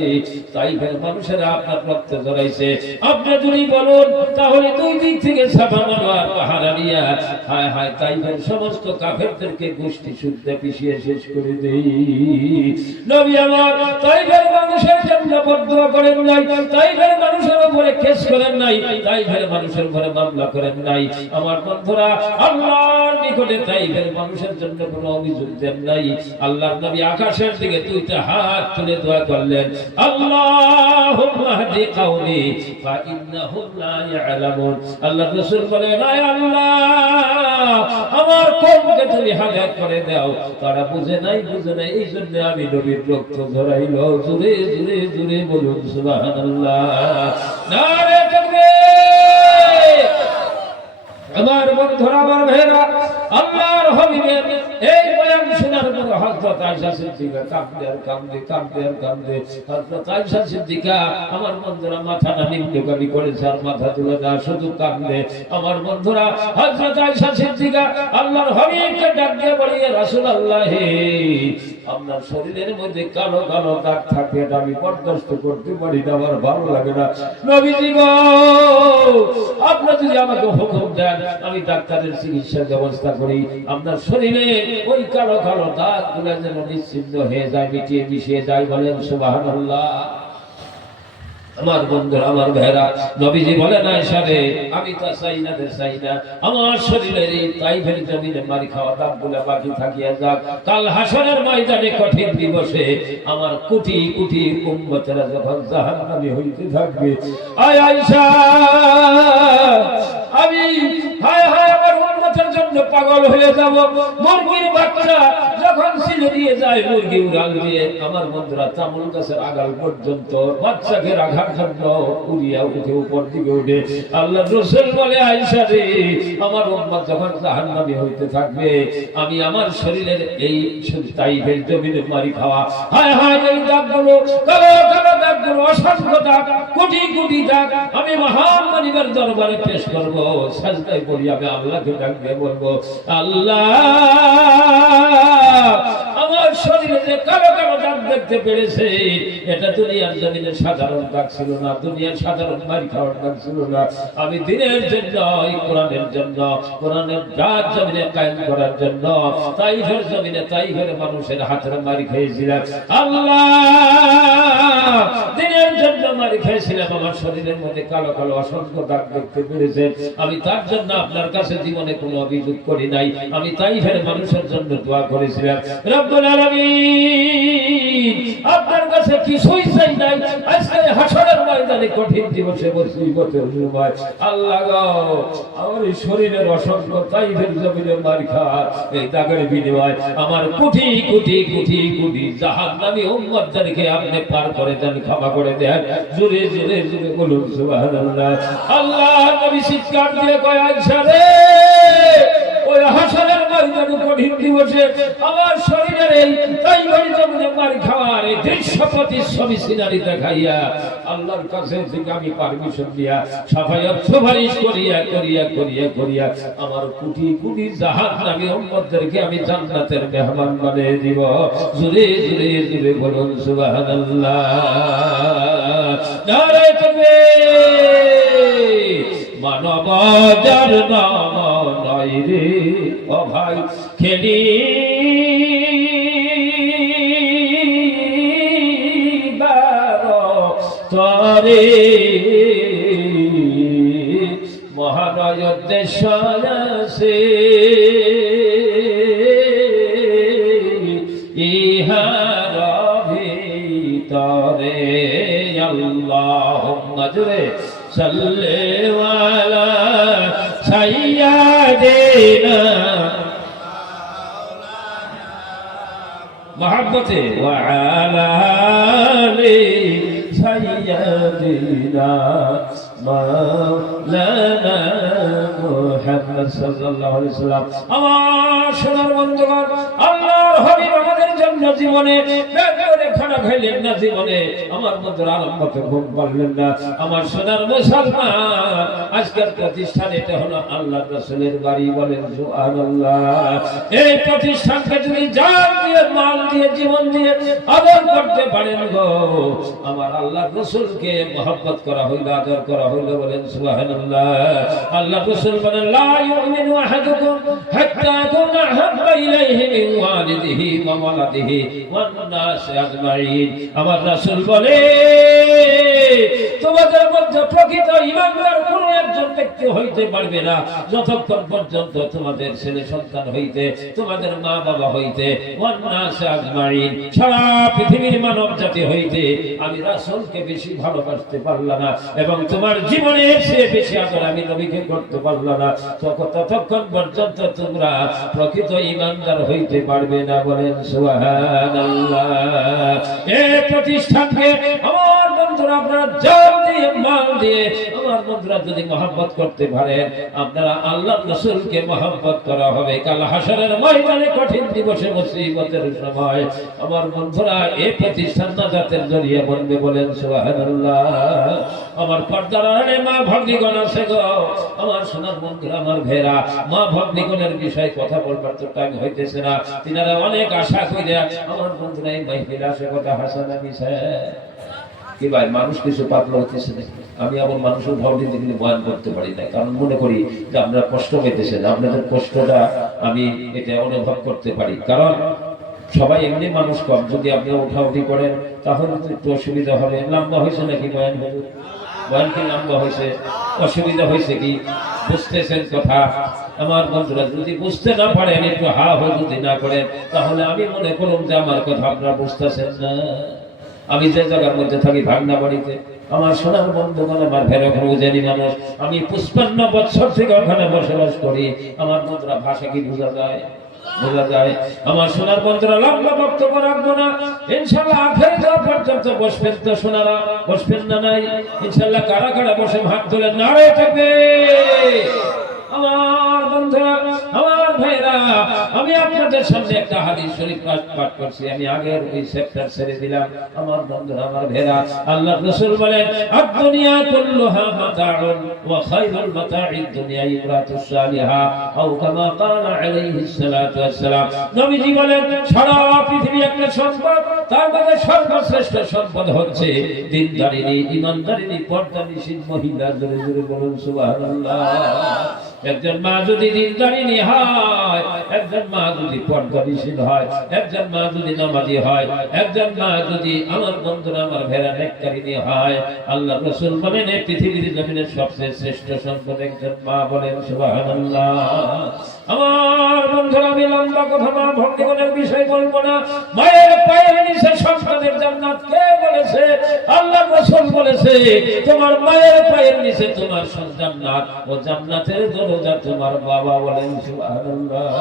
তাইফের মানুষেরা আপনার রক্ত জড়াইছে, আপনি যদি বলুন তাহলে দুই দিক থেকে সাফা মারওয়ার পাহারা নিয়া হায় হায় তাইফের সমস্ত কাফেরদেরকে গোষ্ঠী শুদ্ধে পিছিয়ে শেষ করে দেই। নবী আমার তাইফের মানুষের জন্য বদদুয়া করেন নাই, তাইফের মানুষের উপরে কেস করেন নাই, তাইফের মানুষের উপরে মামলা করেন নাই। আমার বন্ধুরা, আল্লাহর নিকটে তাইফের মানুষের জন্য কোনো অভিযোগ দেন নাই। আল্লাহর নবী আকাশের দিকে দুইটা হাত তুলে দোয়া করলেন, আল্লাহুম্মা হাদি কওমি ফা ইন্নাহুম লা ইয়ালামুন। আল্লাহর রাসূল বলেন, আয় আল্লাহ, আমার কওমকে তুমি হেদায়েত করে দাও, তারা বুঝে নাই এই জন্য আমি নবীর রক্ত ঝরাইলো। জোরে জোরে জোরে বলুন সুবহানাল্লাহ, নারে তাকবীর। আমার বন্ধুরা, আমার ভাইরা, আল্লাহর হাবিবের এই বয়ান শোনার পর হযরত আয়েশা সিদ্দিকা কাঁদতে আর কাঁদতে কাঁদতে আর কাঁদতে, হযরত আয়েশা সিদ্দিকা আমার বন্ধুরা মাথাটা নিম্নগামী করেছে আর মাথা তুলে না, শুধু কাঁদলে। আমার বন্ধুরা, হযরত আয়েশা সিদ্দিকা আল্লাহর হাবিবকে ডাক দিয়ে বলে, ইয়া রাসূলুল্লাহ, আপনার শরীরের মধ্যে কালো কালো দাগ থাকে, এটা আমি বরদাস্ত করতে পারি না, আমার ভালো লাগে না। নবীজি গো, আপনি যদি আমাকে হুকুম দেন আমি ডাক্তারের চিকিৎসার ব্যবস্থা করি, আপনার শরীরে ওই কালো কালো দাগগুলো যেন নিশ্চিহ্ন হয়ে যায়, মিটিয়ে মিশিয়ে যায়। বলেন সুবহানাল্লাহ। আমার বন্ধুরা, আমার ভাইরা, নবীজি বলেন, আয়েশা রে, আমি তো চাই না আমার শরীরের এই তাইফের জমিনে মারি খাওয়া দাগগুলো বাকি থাকিয়া যাক, কাল হাসরের ময়দানে কঠিন দিবসে আমার কোটি কোটি উম্মতেরা যখন জাহান্নামী হইতে থাকবে, আয় আয়েশা, আমি হায় হায় আমার উম্মতের জন্য পাগল হয়ে যাব। মুরগির বাচ্চা যখন ছিলে দিয়ে যায়, মুরগি উড়াল দিয়ে আমার বন্ধুরা তামুল গাছের আগাল পর্যন্ত বাচ্চাকে রাখার জন্য উড়িয়া উঠে উপর দিকে উঠে। আল্লাহর রাসূল বলে, আয়েশা রে, আমার উম্মত যখন জাহান্নামী হইতে থাকবে, আমি আমার শরীরের এই তাইফের জমিনে মারি খাওয়া হায় হায় এই দাগগুলো, কালো কালো দাগগুলো, অসংখ্য দাগ, কোটি কোটি দাগ আমি মহান মালিকের দরবারে পেশ করব। সাজদায় পড়ি আমি আল্লাহকে ডাক দিয়ে বলবো, আল্লাহ, আমার শরীরে যে কালো কালো দাগ দেখতে পেরেছে, এটা দুনিয়ার জমিনে সাধারণ দাগ ছিল না, দুনিয়ার সাধারণ মারি খাওয়ার দাগ ছিল না। আমি দিনের জন্য, এই কোরআনের জন্য, কোরআনের রাজ জমিনে কায়েম করার জন্য তাইফের জমিনে তাইফের মানুষের হাতের মারি খেয়েছিলাম। আল্লাহ, দিনের জন্য মারি খেয়েছিলাম, আমার শরীরের মধ্যে কালো কালো অসংখ্য দাগ দেখতে পেরেছে। আমি তার জন্য আপনার কাছে জীবনে কোনো অভিযোগ করি নাই, আমি তাইফের মানুষের জন্য দোয়া করেছিলাম। রব্বুল আলামিন, আপনার কাছে কিছুই চাই নাই। আজকে হাসরের ময়দানে কঠিন দিবসে মুসিবতের সময়, আল্লাহ গো, আমার এই শরীরের অসংখ্য তাইফের জমিনে মার খাওয়া এই দাগের বিনিময় আমার কোটি কোটি কোটি কোটি জাহান্নামী উম্মতদেরকে আপনি পার করে দেন, ক্ষমা করে দেন। জোরে জোরে জোরে বলুন সুবহানাল্লাহ। আল্লাহ নবী চিৎকার দিয়ে কয়, আয়েশা রে, ওই হাসরের ময়দানে কঠিন দিবসে আমার শরীরের এই তাইফের জমিনে মার খাওয়ার এই দৃশ্যপতি ছবি সিনারি দেখাইয়া আল্লাহর কাছে থেকে আমি পারমিশন দিয়া সাফায়াত সুপারিশ করিয়া করিয়া করিয়া করিয়া আমার কোটি কোটি জাহান্নামী উম্মতদেরকে আমি জান্নাতের মেহমান বানিয়ে দিব। জোরে জোরে জোরে বলুন সুবহানাল্লাহ, নারে তাকবীর। মানব যার নাম নয় রে ও ভাই, খেলি রে মহানয় উদ্দেশ্য আছে ইহার ভিতরে আল্লাহুম্মা জুরে সাল্লি আলা সাইয়্যিদিনা محبته وعلى آل سيدنا مولانا محمد صلى الله عليه وسلم আমার সোনার বন্ধুগণ আল্লাহর হাবিব আমাদের জন্য জীবনে বেদরে খানা খাইলেন না জীবনে আমার বন্ধুরা আরম্ভকে ঘুম পারলেন না আমার সোনার মুসলমান আজকের প্রতিষ্ঠান এটা হলো আল্লাহর রাসূলের বাড়ি বলেন সুবহানাল্লাহ এই প্রতিষ্ঠানকে যদি জান দিয়ে মাল দিয়ে জীবন দিয়ে আদর করতে পারেন গো আমার আল্লাহর রাসূলকে মহব্বত করা হইল আদর করা হইল বলেন সুবহানাল্লাহ আল্লাহর রাসূল বলেন লা ইউমিনু আহাদুকুম হাত্তা কুনা হাব্বা ইলাইহি মিন ওয়ালিদিহি ওয়া ওয়ালাদিহি ওয়ান নাসি আজমাইন আমার রাসূল বলে তোমাদের মধ্যে প্রকৃত ঈমানদার কোন একজন ব্যক্তি হইতে পারবে না যতক্ষণ পর্যন্ত তোমাদের ছেলে সন্তান হইতে তোমাদের মা বাবা হইতে ওয়ান নাসি আজমাইন সারা পৃথিবীর মানব জাতি হইতে আমি রাসূলকে বেশি ভালোবাসতে পারলাম না এবং তোমার জীবনের চেয়ে বেশি আদর আমি নবীকে করতে পারলাম না ততক্ষণ পর্যন্ত তোমরা প্রকৃত ঈমানদার হইতে পারবে না বলেন সুবহানাল্লাহ এই প্রতিষ্ঠানকে আমার বন্ধুরা আপনারা জান দিয়ে মাল দিয়ে আমার বন্ধুরা যদি মহব্বত করতে পারেন আপনারা আল্লাহর রাসূলকে মহব্বত করা হবে কাল হাশরের ময়দানে কঠিন দিবসে মুসিবতের সময় আমার বন্ধুরা এই প্রতিষ্ঠান নাজাতের জরিয়া বলবে বলেন সুবহানাল্লাহ আমার পর্দার আড়ালে মা ভগ্নীগণ আছে গো আমার সোনার বন্ধুরা আমার ভেরা মা ভগ্নীগণের বিষয়ে কথা বলবার তো টাইম হইতেছে না তিনারা অনেক আশা কইরা আমার বন্ধুরা এই মাহফিলে আসে কথা হাসান আমি কি ভাই মানুষ কিছু পাতলা হইতেছে না আমি আবার মানুষের ভাব দিতে গেলে বয়ান করতে পারি না কারণ মনে করি যে আমরা কষ্ট পেতেছেন আপনাদের কষ্টটা আমি এটা অনুভব করতে পারি কারণ সবাই এমনি মানুষ কম যদি আপনি উঠাউঠি করেন তাহলে তো একটু অসুবিধা হবে লম্বা হয়েছে নাকি বয়ান বয়ান কি লম্বা হয়েছে অসুবিধা হয়েছে কি বুঝতেছেন কথা আমার বন্ধুরা যদি বুঝতে না পারেন একটু হা হো যদি না করেন তাহলে আমি মনে করুন যে আমার কথা আপনারা বুঝতেছেন না আমি যে জায়গার মধ্যে থাকি ভাগনা বাড়িতে আমার সোনার বন্ধুগণ আমার ভেড়া উজানি মানুষ আমি 55 বছর থেকে ওখানে বসবাস করি আমার বন্ধুরা ভাষা কি বোঝা যায় আমার সোনার বন্ধুরা লম্বা বক্তব্য রাখবো না ইনশাআল্লাহ আখেরে যাওয়া পর্যন্ত বসবেন তো সোনারা বসবেন না নাই ইনশাআল্লাহ কারা কারা বসে হাত তুলে নারে থাকবে আমার বন্ধুরা আমার ভাইরা আমি আপনাদের সামনে একটা হাদিস শরীফ পাঠ করছি আমি আগের ওই সেক্টর ছেড়ে দিলাম আমার বন্ধুরা আমার ভাইরা আল্লাহর রাসূল বলেন আদ-দুনিয়া কুল্লুহা মাতাউন ওয়া খায়রুল মাতাঈদ দুনিয়া ইমরাতুস সালিহা আও কামা ক্বালা আলাইহিস সালাতু ওয়াস সালাম নবীজি বলেন সারা পৃথিবী একটা সম্পদ তার মধ্যে সর্বশ্রেষ্ঠ সম্পদ হচ্ছে দিনদারিনী ঈমানদারিনী পর্দানিশীল মহিলা জোরে জোরে বলুন সুবহানাল্লাহ একজন মা যদি দিনদারিনী হয় একজন মা যদি পর্দানিশীল হয় একজন মা যদি নামাজি হয় একজন মা যদি আমার বন্ধুরা আমার ভেড়া নেককারিনী হয় আল্লাহর রাসূল বলেন এই পৃথিবীর জমিনের সবচেয়ে শ্রেষ্ঠ সম্পদ একজন মা বলেন সুবহানাল্লাহ আমার বন্ধুরা আমি লম্বা কথা মা ভগ্নীগণের বিষয় বলবো না মায়ের পায়ের নিচে সন্তানের জান্নাত কে বলেছে আল্লাহর রাসূল বলেছে তোমার মায়ের পায়ের নিচে তোমার জান্নাত ও জান্নাতের দরজা তোমার বাবা বলেন সুবহানাল্লাহ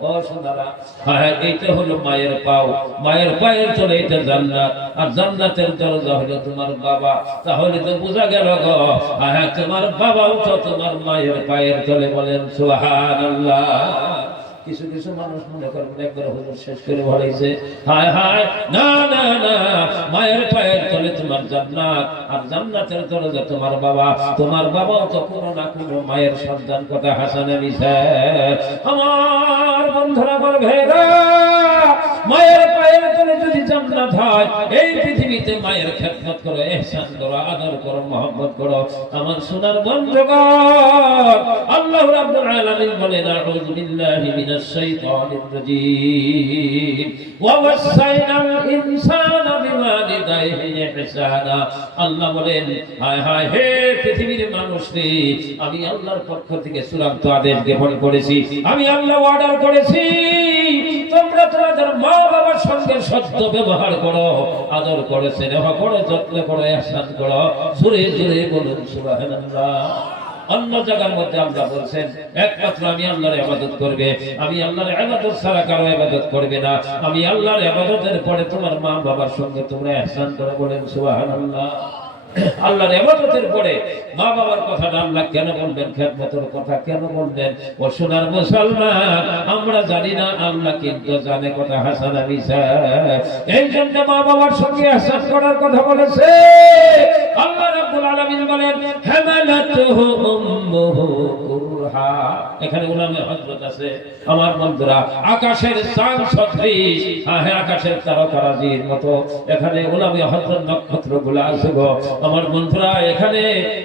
ও সোনারা হ্যাঁ এইটা হলো মায়ের পাও মায়ের পায়ের তলে এটা জান্নাত আর জান্নাতের দরজা হলো তোমার বাবা তাহলে তো বোঝা গেল গো হ্যাঁ তোমার বাবাও তো তোমার মায়ের পায়ের তলে বলেন সুবহানাল্লাহ কিছু কিছু মানুষ মনে করবেন একবার হুজুর শেষ করে বলেছে হায় হায় না না না মায়ের পায়ের তলে তোমার জান্নাত আর জান্নাতের দরজা তোমার বাবাও তো কোনো না কোনো মায়ের সন্তান কথা হাসানে মিশে আমার বন্ধুরা বলবে মায়ের পায়ের তলে যদি জান্নাত হয়, এই পৃথিবীতে মায়ের খেদমত করো, ইহসান করো, আদর করো, মহব্বত করো। আমার সোনার বন্ধুগণ, আল্লাহ রাব্বুল আলামিন বলেন, আউযু বিল্লাহি মিনাশ শাইতানির রাজীম, ওয়া ওয়াসাইনাল ইনসানা বিওয়ালিদাইহি ইহসানা। আল্লাহ বলেন, হায় হায় হে পৃথিবীর মানুষ রে, আমি আল্লাহর পক্ষ থেকে চূড়ান্ত আদেশ জ্ঞাপন করেছি, আমি আল্লাহ অর্ডার করেছি, তোমরা তোমাদের মা বাবার সঙ্গে সদ্য ব্যবহার করো, আদর করো, স্নেহ করো, যত্ন করো, ইহসান করো। জোরে জোরে বলুন সুবহানাল্লাহ। অন্য জায়গার মধ্যে আল্লাহ বলছেন, একমাত্র আমি আল্লাহর ইবাদত করবে, আমি আল্লাহর ইবাদত ছাড়া কারো ইবাদত করবে না, আমি আল্লাহর ইবাদতের পরে তোমার মা বাবার সঙ্গে তোমরা ইহসান করো। বলেন সুবহানাল্লাহ। আল্লাহর ইবাদতের পরে মা বাবার কথাটা আল্লাহ কেন বলবেন, খেদমতের কথা কেন বলবেন? ও সোনার মুসলমান, আমরা জানি না, আল্লাহ কিন্তু জানে কথা হাসান মিছা। এই জন্য মা বাবার সঙ্গে ইহসান করার কথা বলেছে। আল্লাহ রাব্বুল আলামিন বলেন, হামালাতুহু উম্মুহু কুরহা। এখানে উলামে হযরত আছে আমার বন্ধুরা, আকাশের চাঁদ সদৃশ, হ্যাঁ আকাশের তারকারাজির মতো এখানে উলামে হযরত নক্ষত্রগুলো আছে গো আমার বন্ধুরা। এখানে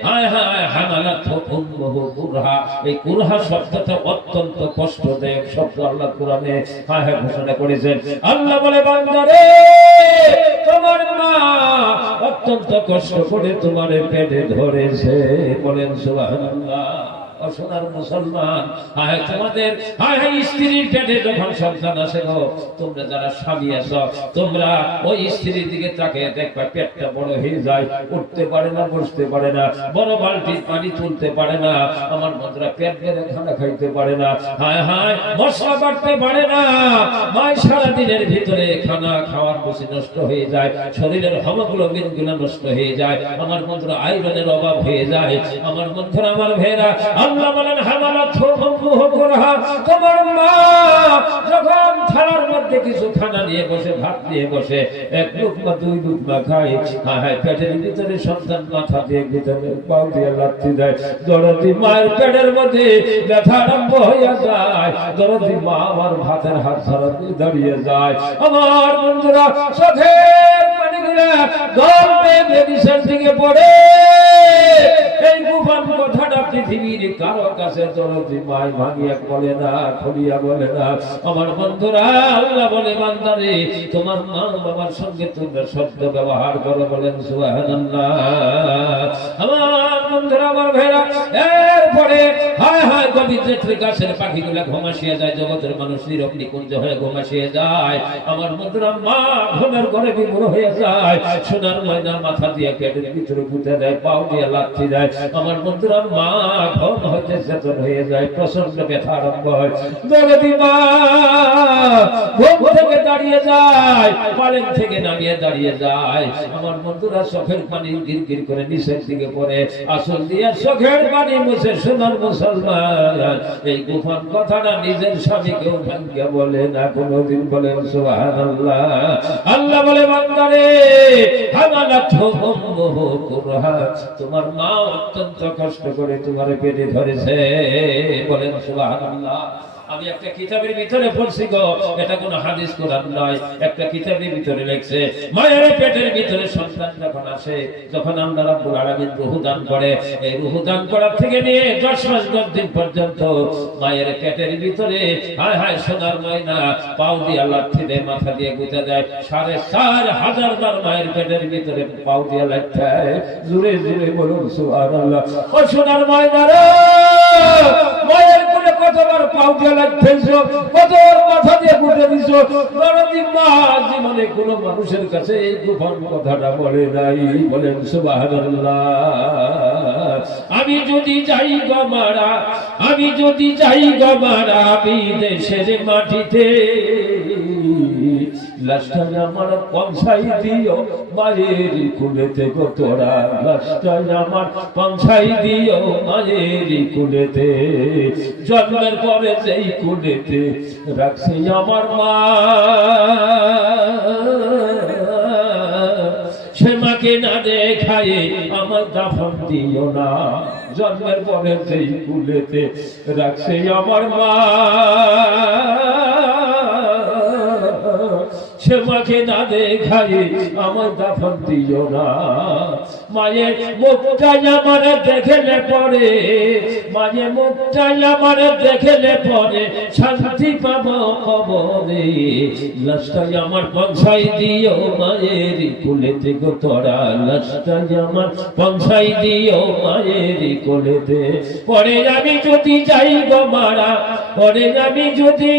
হায় হায় হামালাতুহু উম্মুহু কুরহা, এই কুরহা শব্দটা অত্যন্ত কষ্টদায়ক শব্দ আল্লাহ কোরআনে হায় হায় ঘোষণা করেছেন। আল্লাহ বলে, বান্দারে তোমার মা অত্যন্ত কষ্ট করে তোমার পেটে ধরেছে। বলেন সুবহানাল্লাহ। সোনার মুসলমান, হায় তোমাদের হায় হায় স্ত্রীর পেটে যখন সন্তান আসে গো, তোমরা যারা স্বামী আছো, তোমরা ওই স্ত্রীর দিকে তাকিয়ে দেখবা, পেটটা বড় হয়ে যায়, উঠতে পারে না, বসতে পারে না, বড় বালতির পানি তুলতে পারে না, আমার বন্ধুরা পেট বেড়ে খানা খাইতে পারে না, হায় হায় মশলা বাড়তে পারে না, মায় সারাদিনের ভিতরে খানা খাওয়ার রুচি নষ্ট হয়ে যায়, শরীরের হিমোগ্লোবিন গুলো নষ্ট হয়ে যায়, আমার বন্ধুরা আয়রনের অভাব হয়ে যায়। আমার বন্ধুরা, আমার ভাইরা, আল্লাহ বলেন, হামালাতুহু উম্মুহু কুরহা, তোমার মা যখন থালার মধ্যে কিছু খানা নিয়ে বসে, ভাত নিয়ে বসে, এক লুকমা দুই লুকমা খায়, হায় পেটের ভিতরে সন্তান মাথা দিয়ে ভিতরে পাও দিয়ে লাথি দেয়, দরদি মায়ের পেটের মধ্যে ব্যথা আরম্ভ হয়ে যায়, দরদি মা আমার ভাতের হাত ধরা দাঁড়িয়ে যায়। আমার বন্ধুরা, চোখের পানিগুলা গল্পে বেবিসের দিকে পড়ে। এই গোপন কথাটা পৃথিবীর কারো কাছে দরদি মাই ভাঙিয়া বলে না, খুলিয়া বলে না। আমার বন্ধুরা, আল্লাহ বলে, বান্দারে তোমার মা বাবার সঙ্গে তোমরা শব্দ ব্যবহার করো। বলেন সুবহানাল্লাহ। আমার বন্ধুরা, আমার ভাইরা, এরপরে হায় হায় গভীর রাত্রে গাছের পাখিগুলা ঘুমাসিয়ে যায়, জগতের মানুষ নীরব নিকুঞ্জ হয়ে ঘুমাসিয়ে যায়। আমার বন্ধুরা, মা ঘুমের ঘরে বিমূঢ় হয়ে যায়, সোনার ময়না মাথা দিয়ে পেটের ভিতরে পুঁতে দেয়, পাও দিয়ে লাথি দেয়। আমার বন্ধুরা, মা ঘুম হইতে চেতন হয়ে যায়, প্রচন্ড ব্যথা আরম্ভ হয়, দরদি মা ঘুম থেকে দাঁড়িয়ে যায়, পালং থেকে নামিয়ে দাঁড়িয়ে যায়। আমার বন্ধুরা, চোখের পানি গির গির করে নিচের দিকে পড়ে, আসল দিয়ে চোখের পানি মুছে। সোনার মুসলমান, এই গোপন কথাটা নিজের স্বামীকেও ভাঙ্গিয়া বলে না কোনোদিন। বলেন সুবহানাল্লাহ। আল্লাহ বলে, বান্দারে হামালাতুহু উম্মুহু কুরহা, তোমার মা অত্যন্ত কষ্ট করে তোমার পেটে ধরেছে। বলেন সুবহানাল্লাহ। আমি একটা কিতাবের ভিতরে পড়ছি গো, এটা কোনো হাদিস কোরআন নয়, একটা কিতাবের ভিতরে লেখছে, মায়ের পেটের ভিতরে সন্তান যখন আসে, যখন আল্লাহ রাব্বুল আলামিন রূহ দান করে, এই রূহ দান করার থেকে নিয়ে 10 মাস 10 দিন পর্যন্ত মায়ের পেটের ভিতরে হায় হায় সোনার ময়না পাও দিয়ে লাথি দেয়, মাথা দিয়ে গুঁতে দেয়, 4,500 বার মায়ের পেটের ভিতরে পাও দিয়ে লাথি দেয়। জোরে জোরে বলুন সুবহানাল্লাহ। ও সোনার ময়না রে, মায়ের কোলে কতবার পাও দিয়ে লাথিছো, কতবার মাথা দিয়ে গুঁতে দিছো, দরদি মা জীবনে কোনো মানুষের কাছে এই গোপন কথাটা বলে নাই। বলেন সুবহানাল্লাহ। আমি যদি যাই গো মারা, আমি যদি যাই গো মারা বিদেশের মাটিতে, লাশটা আমার পৌঁছাই দিও মায়ের কুলেতে গো তোরা, লাশটা আমার পৌঁছাই দিও মায়ের কুলেতে, জন্মের পরে যেই কুলেতে রাখছে আমার মা, সে মাকে না দেখায়ে আমার দাফন দিও না, জন্মের পরে যেই কুলেতে রাখছে আমার মা, সে মাকে না দেখাই আমার দাফন দিও না। মায়ের মুখটা আমার দেখলে পরে, মায়ের মুখটা আমার দেখলে পরে শান্তি পাবো কবরে। লাশটাই আমার পৌঁছাই দিও মায়ের কোলেতে গো তোরা, লাশটাই আমার পৌঁছাই দিও মায়ের কোলেতে। পরে আমি যদি যাই গো মারা, পরে আমি যদি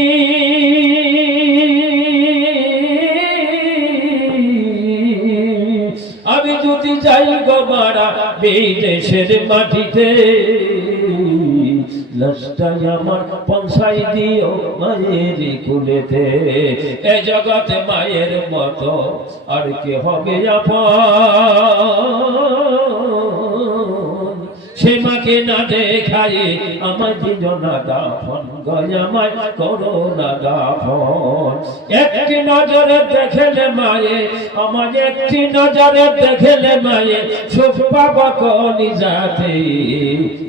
যাই গো মারা বিদেশের মাটিতে, লাশটাই আমার পৌঁছাই দিও মায়ের কোলেতে। এ জগতে মায়ের মতো আর কে হবে আপন, সে মাকে না দেখাই আমার জীবনা দাফন, আমায় করো না দাফন। একটি নজরে দেখলে মায়ে, আমার একটি নজরে দেখলে মায়ে সুখ পাবো কলিজাতে।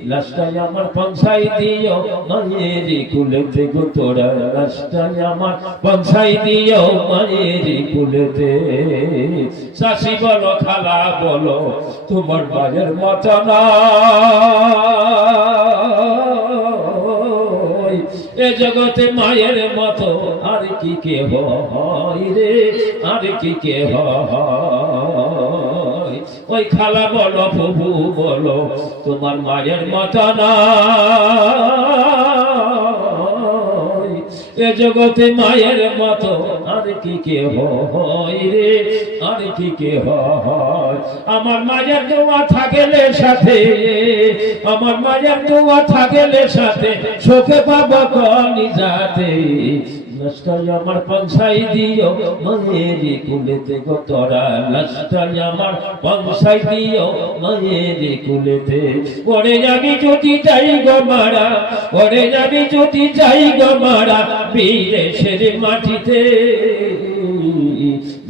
লাশটাই আমার পৌঁছাই দিও মায়ের কোলেতে গো তোরা, লাশটাই আমার পৌঁছাই দিও মায়ের কোলেতে। শাশি বলো খালা বলো তোমার মায়ের মতো না, এ জগতে মায়ের মতো আর কি কে হয় রে, আর কি কে হয়। ওই খালা বলো প্রভু বলো তোমার মায়ের মতো না, এ জগতে মায়ের মতো আর কি কে হয় রে, আর কি কে হয়। আমার মায়ের দোয়া থাকলে সাথে, আমার মায়ের দোয়া থাকলে সাথে সুখে পাবো কলিজাতে। লাশটাই আমার পৌঁছাই দিও মায়ের কোলেতে গো তোরা, লাশটাই আমার পৌঁছাই দিও মায়ের কোলেতে। পরে আমি যদি যাই গো মারা, পরে আমি যদি যাই গো মারা বিদেশের মাটিতে,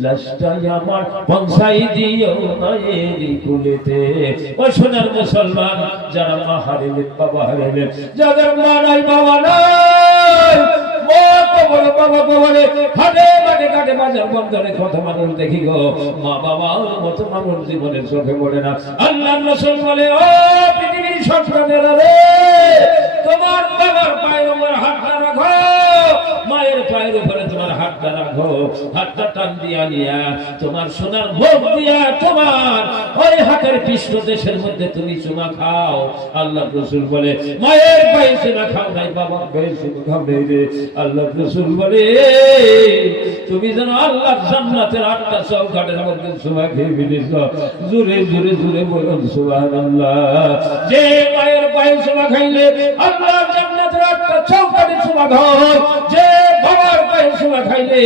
লাশটাই আমার পৌঁছাই দিও মায়ের কোলেতে। ও সোনার মুসলমান, যারা মা হারিলেন বাবা হারিলেন, যাদের মা নাই বাবা নাই, বাবা বলে হাটে মাঠে ঘাটে বাজার বন্দরে কত মানুষ দেখি গো, মা বাবার মতো মানুষ জীবনের চোখে পড়ে না। আল্লাহর রাসূল বলে ও পৃথিবীর সন্তানেরা রে, তোমার বাবার পায়ের উপর হাতটা রাখো, মায়ের পায়ের উপরে তোমার হাতটা রাখো, হাতটা টান দিয়া নিয়া তোমার সোনার মুখ দিয়া তোমার ওই হাতের পৃষ্ঠদেশের মধ্যে তুমি চুমা খাও। আল্লাহর রাসূল বলে মায়ের পায়ে চুমা খাও নাই, বাবার পায়ে চুমা খাও নাই রে। আল্লাহর রাসূল বলে তুমি যেন আল্লাহর জান্নাতের 8টা চৌকাঠের মধ্যে চুমা খেয়ে ফেলেছ। জোরে জোরে জোরে বলুন সুবহানাল্লাহ। যে মায়ের পায়ে চুমা খাইলে আল্লাহর জান্নাতের 8টা চৌকাঠে চুমা খায়, যে বাবার পায়ে চুমা খাইলে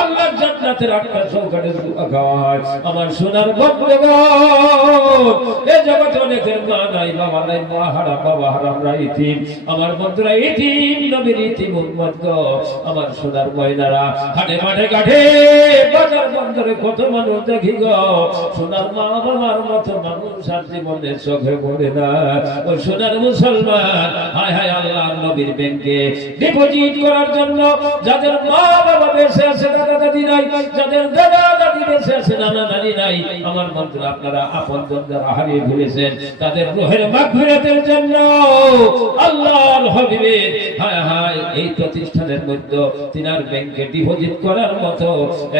আল্লাহর জান্নাতের 8টা চৌকাঠে চুমা খায়। আমার সোনার বন্ধুগণ, এই জগতে অনেকের মা নাই বাবা নাই, মা হারা বাবা হারাম রাইতিম। আমার বন্ধুরা ইতিম নবীর ইতিম উম্মত গো, আমার সোনার ময়নারা হাটে মাঠে ঘাটে বাজার বন্দরে কত মানুষ দেখি গো, সোনার মা বাবার মতো মানুষ আর জীবনের চোখে পড়ে না। ও সোনার মুসলমান, হায় হায় আল্লাহর নবীর ব্যাংকে ডিপোজিট করার জন্য যাদের মা বাবা বেঁচে আছে, দাদা দাদি নাই, যাদের দাদা দাদি বেঁচে আছে, নানা নানি নাই, আমার বন্ধুরা আপনারা আপনজন যারা হারিয়ে ফেলেছেন তাদের রূহের মাগফিরাতের জন্য আল্লাহর হাবিবের হায় হায় এই প্রতিষ্ঠানের মধ্যে তিনার ব্যাংকে ডিপোজিট করার মতো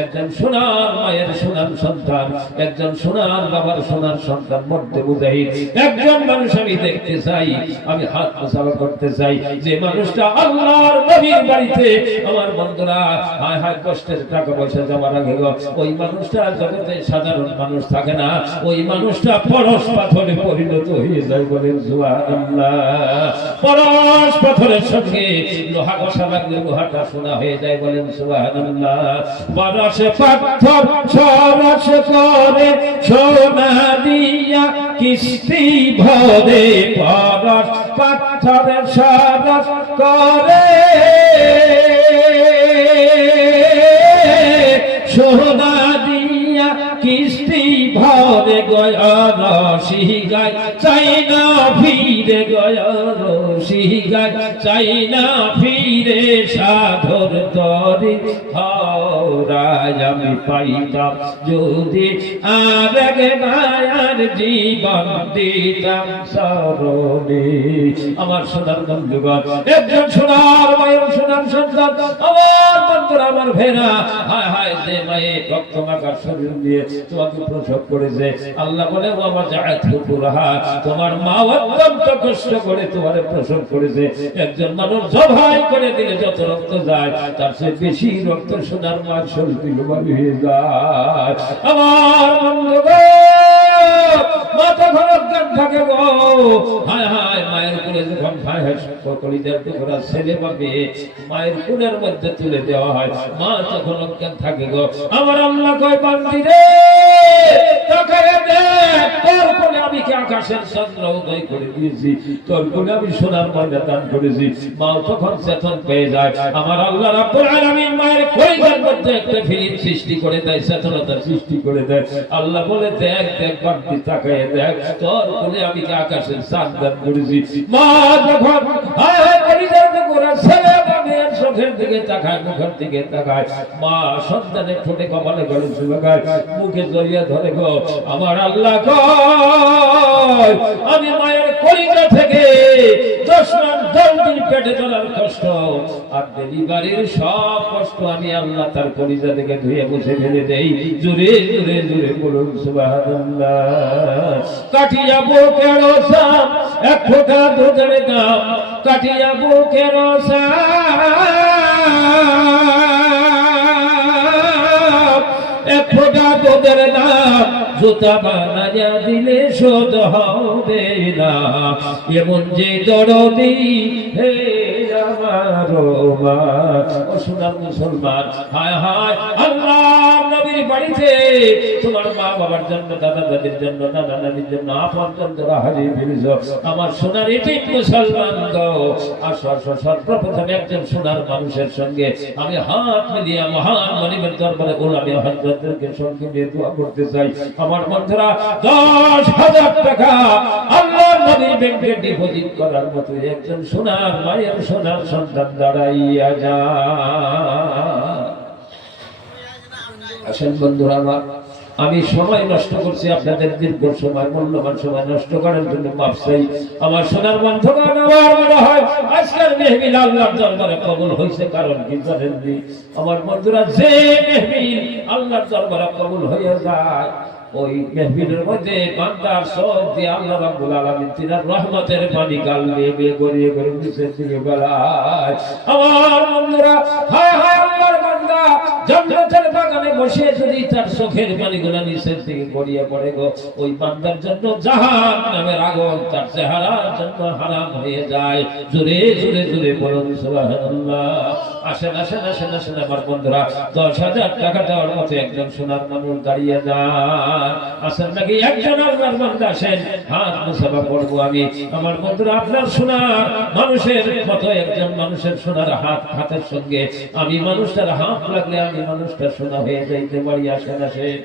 একজন সোনার মায়ের সোনার সন্তান, একজন সোনার বাবার সোনার সন্তান মধ্যে মুজাহিদ একজন মানুষ আমি দেখতে চাই, আমি হাত মুসাফা করতে চাই। যে মানুষটা আল্লাহর নবীর বাড়িতে আমার বন্ধুরা হায় হায় কষ্টের টাকা পয়সা জমা রাখে গো, ওই মানুষটা জগতে সাধারণ মানুষ থাকে না, ওই মানুষটা পরশ পাথরে পরিণত হয়ে যায়। বলেন সুবহানাল্লাহ। পরশ পাথরের সঙ্গে লোহা ঘষা লাগলে লোহাটা সোনা হয়ে যায়। বলেন সুবহানাল্লাহ। পরশ পাথর সরস করে সোনা দিয়া কিস্তি ভরে, পরশ পাথরের সরস করে সোনা দিয়া কিস্তি ভরে, গয়রসি গায় চাই না ফিরে গয়রসি গায় চাই না ফিরে সাধর তরে হারায় আমি পাইতাম যদি আর এক মায়ার জীবন দিতাম সরণে। আমার সোনার বন্ধুগণ, একজন সোনার মায়ের সোনার সন্তান, আমার বন্ধুরা, আমার ভেড়া, হায় হায় যে মায়ে রক্ত মাখার শরীর দিয়ে তোমাকে প্রসব করেছে, আল্লাহ বলে বাবা জায়েদ কুকুরহা, তোমার মা অত্যন্ত কষ্ট করে তোমার প্রসব করেছে। একজন মানুষ জবাই করে দিলে যত রক্ত যায় তার চেয়ে বেশি রক্ত সোনার মার শরীর হয়ে যায়। আমার বন্ধুগণ, মাথা খরচ থাকে গো, হায় হায় মায়ের কোলে যখন ভাই কলিজার টুকরা ছেলে পাবে মায়ের কোলের মধ্যে তুলে দেওয়া হয়, মা তখন অজ্ঞান থাকে গো। আমার আল্লাহ কয় বান্দি রে তাকায় দেখ, তোর কোলে আমি কি আকাশের চন্দ্র উদয় করে দিয়েছি, তোর কোলে আমি সোনার ময়না দান করেছি। মা তখন চেতন পেয়ে যায়। আমার আল্লাহ রাব্বুল আলামিন মায়ের কলিজার মধ্যে একটা ফিলিং সৃষ্টি করে দেয়, চেতনতা সৃষ্টি করে দেয়। আল্লাহ বলে দেখ দেখ বান্দি তাকায় দেখ, তোর কোলে আমি কি আকাশের চাঁদ দান করেছি। মা যখন হায় হায় কলিজার টুকরা ছেলে মেয়ের চোখের দিকে তাকায়, মুখের দিকে তাকায়, মা সন্তানের ঠোঁটে কপালে গলে চুবায়, মুখে জড়িয়ে ধরে গো। আমার আল্লাহ কয় আমি মায়ের কলিজা থেকে 10 মাস 10 দিন পেটে চলার কষ্ট আর ডেলিভারির সব কষ্ট আমি আল্লাহ তার কলিজা থেকে ধুয়ে মুছে ফেলে দেই। জোরে জোরে জোরে বলুন সুবহানাল্লাহ। কাটিয়া বুকের সাম এক ফোঁটা দুধের দাম, কাটিয়া বুকের সাম এক ফোঁটা দুধের দাম, জুতা বানাইয়া দিলে শোধ হবে না, এমন যে দরদি হে আমার মা। ও সোনার মুসলমান, হায় হায় আল্লাহ নবীর বাড়িতে তোমার মা বাবার জন্য, দাদা দাদির জন্য, নানা নানির জন্য, আপন জনরা হারিয়ে ফেলেছ। আমার সোনার এটি মুসলমান গো, আসো আসো, সর্বপ্রথম একজন সোনার মানুষের সঙ্গে আমি হাত মিলিয়ে মহান মালিকের দরবারে গোলামি হযরতদেরকে সঙ্গে নিয়ে দোয়া করতে চাই। আমার বন্ধুরা 10,000 টাকা আল্লাহ নবীর ব্যাংকে ডিপোজিট করার মতো একজন সোনার মায়ের সোনার সন্তান দাঁড়াইয়া যায়। আসেন বন্ধুরা আমার, আমি সময় নষ্ট করছি, আপনাদের দীর্ঘ সময়, মূল্যবান সময় নষ্ট করার জন্য মাফ চাই। আমার সোনার বন্ধুগণ, আমার মনে হয় আজকের মেহফিল আল্লাহর দরবারে কবুল হয়েছে, কারণ কি জানেন? আমার বন্ধুরা, যে মেহফিল আল্লাহর দরবারে কবুল হয়ে যায় ওই মেহফিলের মধ্যে বান্দার সব দিয়ে আল্লাহ রাব্বুল আলামিন তিনার রহমতের পানি গাল দিয়ে গড়িয়ে গড়িয়ে নিচের দিকে বেলায়। আমার বন্ধুরা, হায় হায় আল্লাহর বান্দা জান্নাতের বাগানে বসে যদি তার চোখের পানিগুলো নিচের দিকে গড়িয়ে পড়ে গো, ওই বান্দার জন্য জাহান্নামের আগুন তার চেহারার জন্য হারাম হয়ে যায়। জোরে জোরে জোরে বলুন সুবহানাল্লাহ। আসেন আসেন আসেন আসেন আমার বন্ধুরা, 10,000 টাকা দেওয়ার মতো একজন সোনার মানুষ দাঁড়িয়ে যান। আসেন নাকি একজন আল্লাহর বান্দা? আসেন, হাত মুসাফা করবো আমি। আমার বন্ধুরা, আপনার সোনার মানুষের মতো একজন মানুষের সোনার হাতের সঙ্গে আমি মানুষটার হাত লাগলে আমি মানুষটা সোনা হয়ে যাইতে পারি। আসেন আসেন,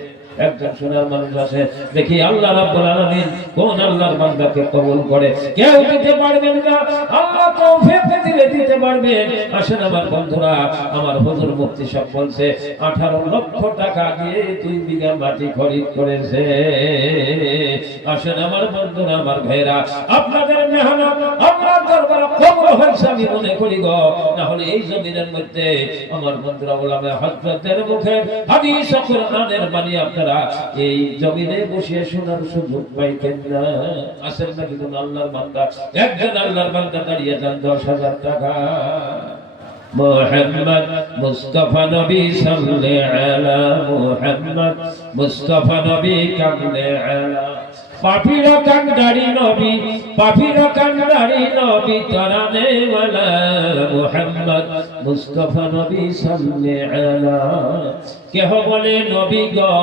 একজন সোনার মানুষ আছে, দেখি আল্লাহ রাব্বুল আলামিন কোন আল্লাহর বান্দাকে কবুল করে। কেউ দিতে পারবেন না, আল্লাহ তৌফিক দিলে দিতে পারবেন। আসেন আমার বন্ধুরা, আমার হুজুর মুফতি সাহেব বলছে 18 লক্ষ টাকা দিয়ে 2 বিঘা মাটি খরিদ করেছে। আসেন আমার বন্ধুরা, আমার ভাইরা, আপনাদের মেহনত আল্লাহর দরবারে কবুল হয়েছে আমি মনে করি গো। না হলে এই জমিনের মধ্যে আমার বন্ধুরা ওলামা হযরতের মুখে হাদিস ও কোরআনের বাণী আপনারা এই জমিনে বসে শোনার সুযোগ পাইতেন না। আসেন নাকি কোন আল্লাহর বান্দা? একজন আল্লাহর বান্দা দাঁড়িয়ে যান 10,000 টাকা। মোহাম্মদ মুস্তাফা নবী সাল্লাল্লাহু আলা মুহাম্মদ মুস্তাফা নবী কামলে আলা পাপির কান্ডারি নবী, পাপির কান্ডারি নবী তরানে ওয়ালা মুহাম্মদ মুস্তাফা নবী সাল্লাল্লাহু আলা। কেহ বলে নবী গো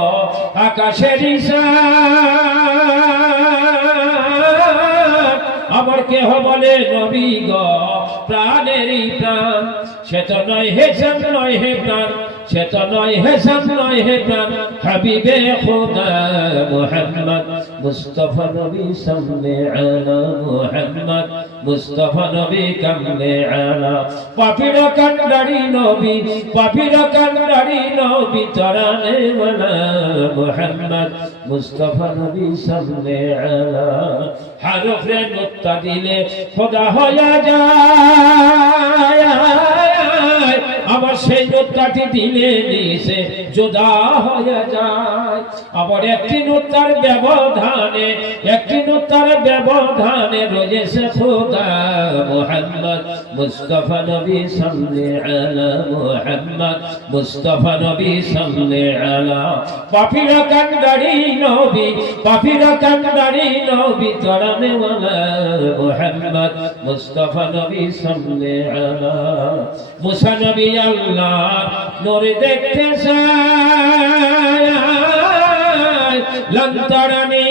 আকাশের ঈশান, আবার কেহ বলে নবী গো প্রাণেরই প্রাণ। সে তো নয় হে জান নয় হে প্রাণ, সে তো নয় হে জান নয় হে প্রাণ হাবিবে খোদা মুহাম্মদ মুস্তাফা নবী সামনে আলা মুহাম্মদ মুস্তাফা নবী কামলে আলা পাপির কান্ডারি নবী পাপির কান্ডারি নবী তরানে ওয়ালা মুহাম্মদ মুস্তাফা নবী সামনে আলা হরফে নুক্তা দিলে খোদা হয়ে যায় আবার সেই নুক্তাটি দিলে নিচে জুদা হয়ে যায় আবার একটি নুক্তার ব্যবধানে রয়েছে খোদা মুহাম্মদ মুস্তাফা নবী সাল্লাল্লাহু আলা মুহাম্মদ মুস্তাফা নবী সাল্লাল্লাহু আলা পাপিরা কান্ডারি নবী তরানে ওয়ালা মুহাম্মদ মুস্তাফা নবী সাল্লাল্লাহু আলা মুসা নবী আল্লাহ নূর দেখতে চায় লন্তারানি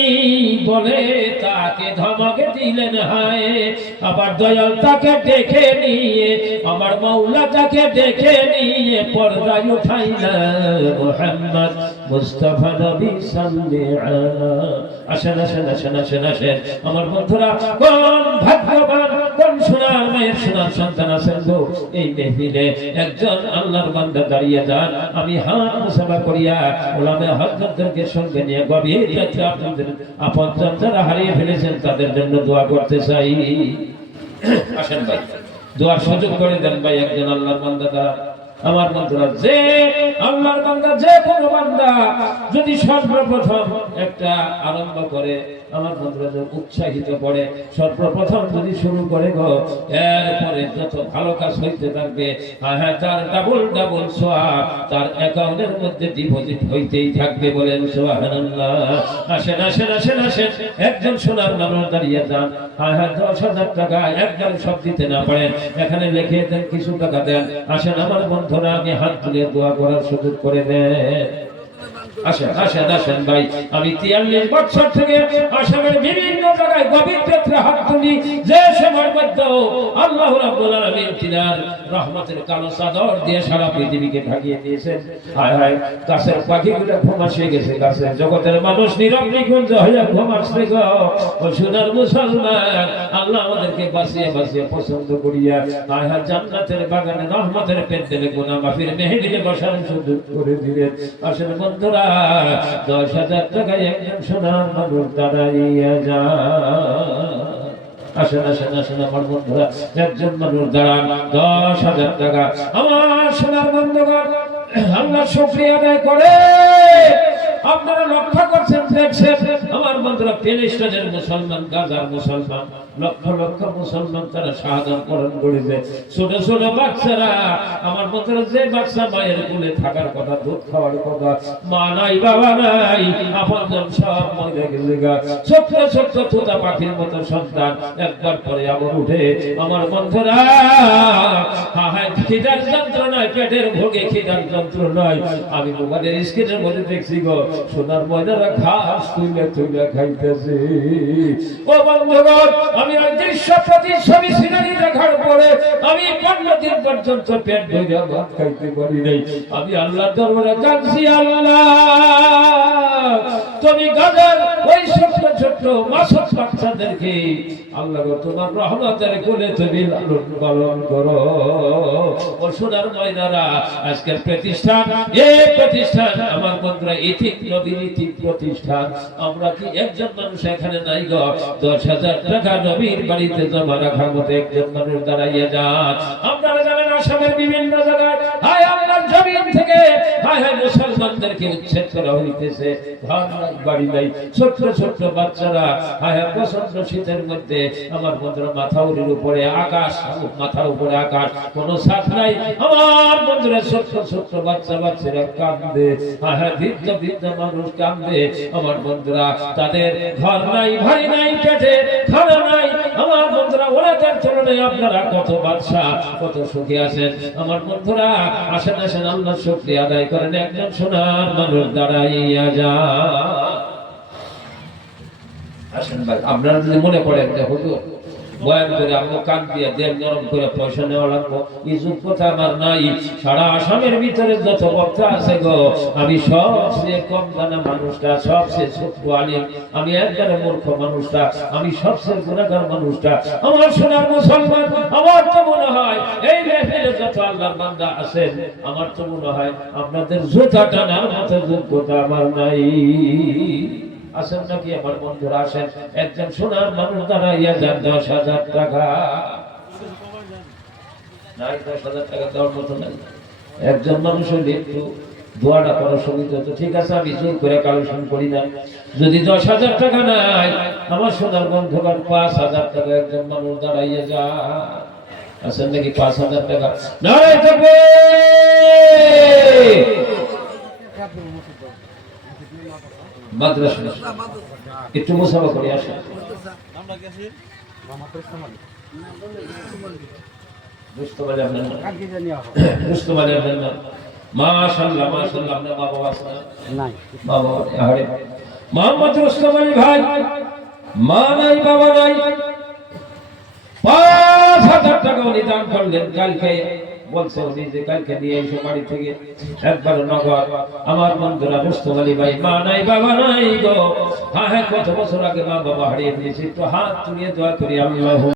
বলে তাকে ধমক দিলেন হায় আবার দয়াল তাকে দেখে নিয়ে আমার মাওলা তাকে দেখে নিয়ে পর্দায় উঠাইলা মুহাম্মদ মুস্তাফা নবী সাল্লাল্লাহু আলা আসেন আমার বন্ধুরা কোন ভাগ্যবান কোন সোনার মায়ের সোনার সন্তান আছেন গো এই মেহফিলে একজন আল্লাহর বান্দা দাঁড়িয়ে যান আমি হাত মুসাফা করিয়া ওলামে হযরতদেরকে সঙ্গে নিয়ে গভীর রাতে আপনাদের আপনজন যারা হারিয়ে ফেলেছেন তাদের জন্য দোয়া করতে চাই আসেন ভাই দোয়ার সুযোগ করে দেন ভাই একজন আল্লাহর বান্দা দ্বারা আমার বন্ধুরা যে আল্লাহর বান্দা যে কোনো বান্দা যদি সর্বপ্রথম একটা আরম্ভ করে আমার বন্ধুরা যে উৎসাহিত করে সর্বপ্রথম যদি শুরু করে গো এরপরে যত ভালো কাজ হইতে থাকবে হ্যাঁ তার ডাবল সওয়াব তার অ্যাকাউন্টের মধ্যে ডিপোজিট হইতেই থাকবে বলেন সুবহানাল্লাহ আসেন একজন সোনার মানুষ দাঁড়িয়ে যান হ্যাঁ 10,000 টাকা একদম সব দিতে না পারেন এখানে লিখে দেন কিছু টাকা দেন আসেন আমার বন্ধুরা আমি হাত তুলে দোয়া করার সুযোগ করে দেন আসেন ভাই আমি 43 বছর থেকে আসামের বিভিন্ন জায়গায় গভীর ক্ষেত্রে হাত তুলি যে সময়ের মধ্যে আল্লাহ রাব্বুল আলামিন তিনার রহমতের কালো চাদর দিয়ে সারা পৃথিবীকে ঢাকিয়ে দিয়েছেন হায় গাছের পাখিগুলো ঘুমাসে গেছে গাছের জগতের মানুষ নীরব নিকুঞ্জ হয়ে ঘুমাচ্ছে গো ও সোনার মুসলমান আল্লাহ আমাদেরকে বাঁচিয়ে পছন্দ করিয়া হায় জান্নাতের বাগানে রহমতের পেন্ডেলে গুনাহ মাফির মেহফিলে বসার সুযোগ করে দিলেন আসেন বন্ধুরা 10,000 টাকায় একজন সোনার মানুষ দাঁড়াইয়া আসেন আমার বন্ধুরা একজন মানুষ দাঁড়ান 10,000 টাকা আমার সোনার বন্ধুগণ আল্লাহ শুকরিয়া আদায় করে আপনারা লক্ষ্য করছেন দেখছেন আমার বন্ধুরা ফিলিস্তিনের মুসলমান গাজার মুসলমান লক্ষ মুসলমান তারা শাহাদাত বরণ করেছে ছোট বাচ্চারা আমার বন্ধুরা যে বাচ্চা মায়ের কোলে থাকার কথা দুধ খাওয়ার কথা মা নাই বাবা নাই আপনজন সব মরে গেছে গা ছোট্ট তোতা পাখির মতো সন্তান একবার পরে আবার উঠে আমার বন্ধুরা খিদার যন্ত্রণায় পেটের ভোগে খিদার যন্ত্রণায় আমি মোবাইলের স্ক্রিনের মধ্যে দেখছি গো সোনার ময়নারা ঘাস তুলে খাইতেছে ও বন্ধুগণ আমি দৃশ্য প্রতিচ্ছবি সিনারি দেখার পরে আমি 15 দিন পর্যন্ত পেট ভরে ভাত খাইতে পারি নাই আমি আল্লাহর দরবারে কাঁদছি আল্লাহ তুমি গাজার ওই ছোট্ট মাসুম বাচ্চাদেরকে আল্লাহ গো তোমার রহমতের কোলে তুমি লালন পালন করো ও সোনার ময়নারা আজকের প্রতিষ্ঠান এই প্রতিষ্ঠান আমার বন্ধুরা ইথিক নবীর ইথিক প্রতিষ্ঠান আমরা কি একজন মানুষ এখানে নাই গো 10,000 টাকা নবীর বাড়িতে জমা রাখার মতো একজন মানুষ দাঁড়াইয়া যান আপনারা জানেন আসামের বিভিন্ন জায়গায় হায় আল্লাহর জমিন থেকে হায় মুসলমানদেরকে উচ্ছেদ করা হইতেছে ঘর বাড়ি নাই ছোট্ট বাচ্চারা হায় প্রচন্ড শীতের মধ্যে আমার বন্ধুরা মাথার উপরে আকাশ কোনো ছাদ নাই আমার বন্ধুরা ছোট্ট বাচ্চারা কাঁদবে হায় বৃদ্ধ মানুষ কাঁদবে আমার বন্ধুরা তাদের ঘর নাই ভাই নাই পেটে খানা নাই আমার বন্ধুরা ওনাদের তুলনায় আপনারা কত বাদশা কত সুখী আছেন আমার বন্ধুরা আসেন আল্লাহ শুকরিয়া আদায় করেন একজন সোনার মানুষ দাঁড়াইয়া যা আসেন ভাই আপনারা যদি মনে করেন যে হুজুর বয়ান করে আমো কান দিয়ে দেড় নরম করে পয়সা নেওয়া লাগবো এই যোগ্যতা আমার নাই। সারা আসামের ভিতরে যত বক্তা আছে গো, আমি সবচেয়ে কম জানা মানুষটা, সবচেয়ে ছোট্ট আলিম, আমি একবারে মূর্খ মানুষটা, আমি সবচেয়ে গুনাহগার মানুষটা। আমার সোনার মুসলমান, আমার তো মনে হয় এই মেহফিলে যত আল্লাহর বান্দা আছেন, আমার তো মনে হয় আপনাদের জুতা টানার মতো যোগ্যতা আমার নাই। আসেন নাকি আমার বন্ধুরা? আসেন, একজন সোনার মানুষ দাঁড়াইয়া যান 10,000 টাকা নাই, 10,000 টাকা দেওয়ার মতো নাই। একজন মানুষ হইলে একটু দোয়াটা করার সঙ্গীত হতো। ঠিক আছে, আমি জোর করে কালেকশন করি না। যদি 10,000 টাকা নাই, আমার সোনার বন্ধুগণ 5,000 টাকা একজন মানুষ দাঁড়াইয়া যা। আসেন নাকি? 5,000 টাকা নাই থাকবে। মাদ্রাসা একটু মুসাফা করে আসেন। মাশাআল্লাহ মাশাআল্লাহ, আপনার বাবা আছে নাই? বাবা আরে মোহাম্মদ রুস্তম আলী ভাই, মা নাই বাবা নাই, 5,000 টাকা উনি দান করলেন। কালকে বলছে উনি যে কালকে নিয়ে এসে বাড়ি থেকে একবার নগদ। আমার বন্ধুরা, রুস্তম আলী ভাই মা নাই বাবা নাই গো। হ্যাঁ, কত বছর আগে মা বাবা হারিয়ে ফেলেছি। তো হাত তুলিয়ে দোয়া করি, আল্লাহ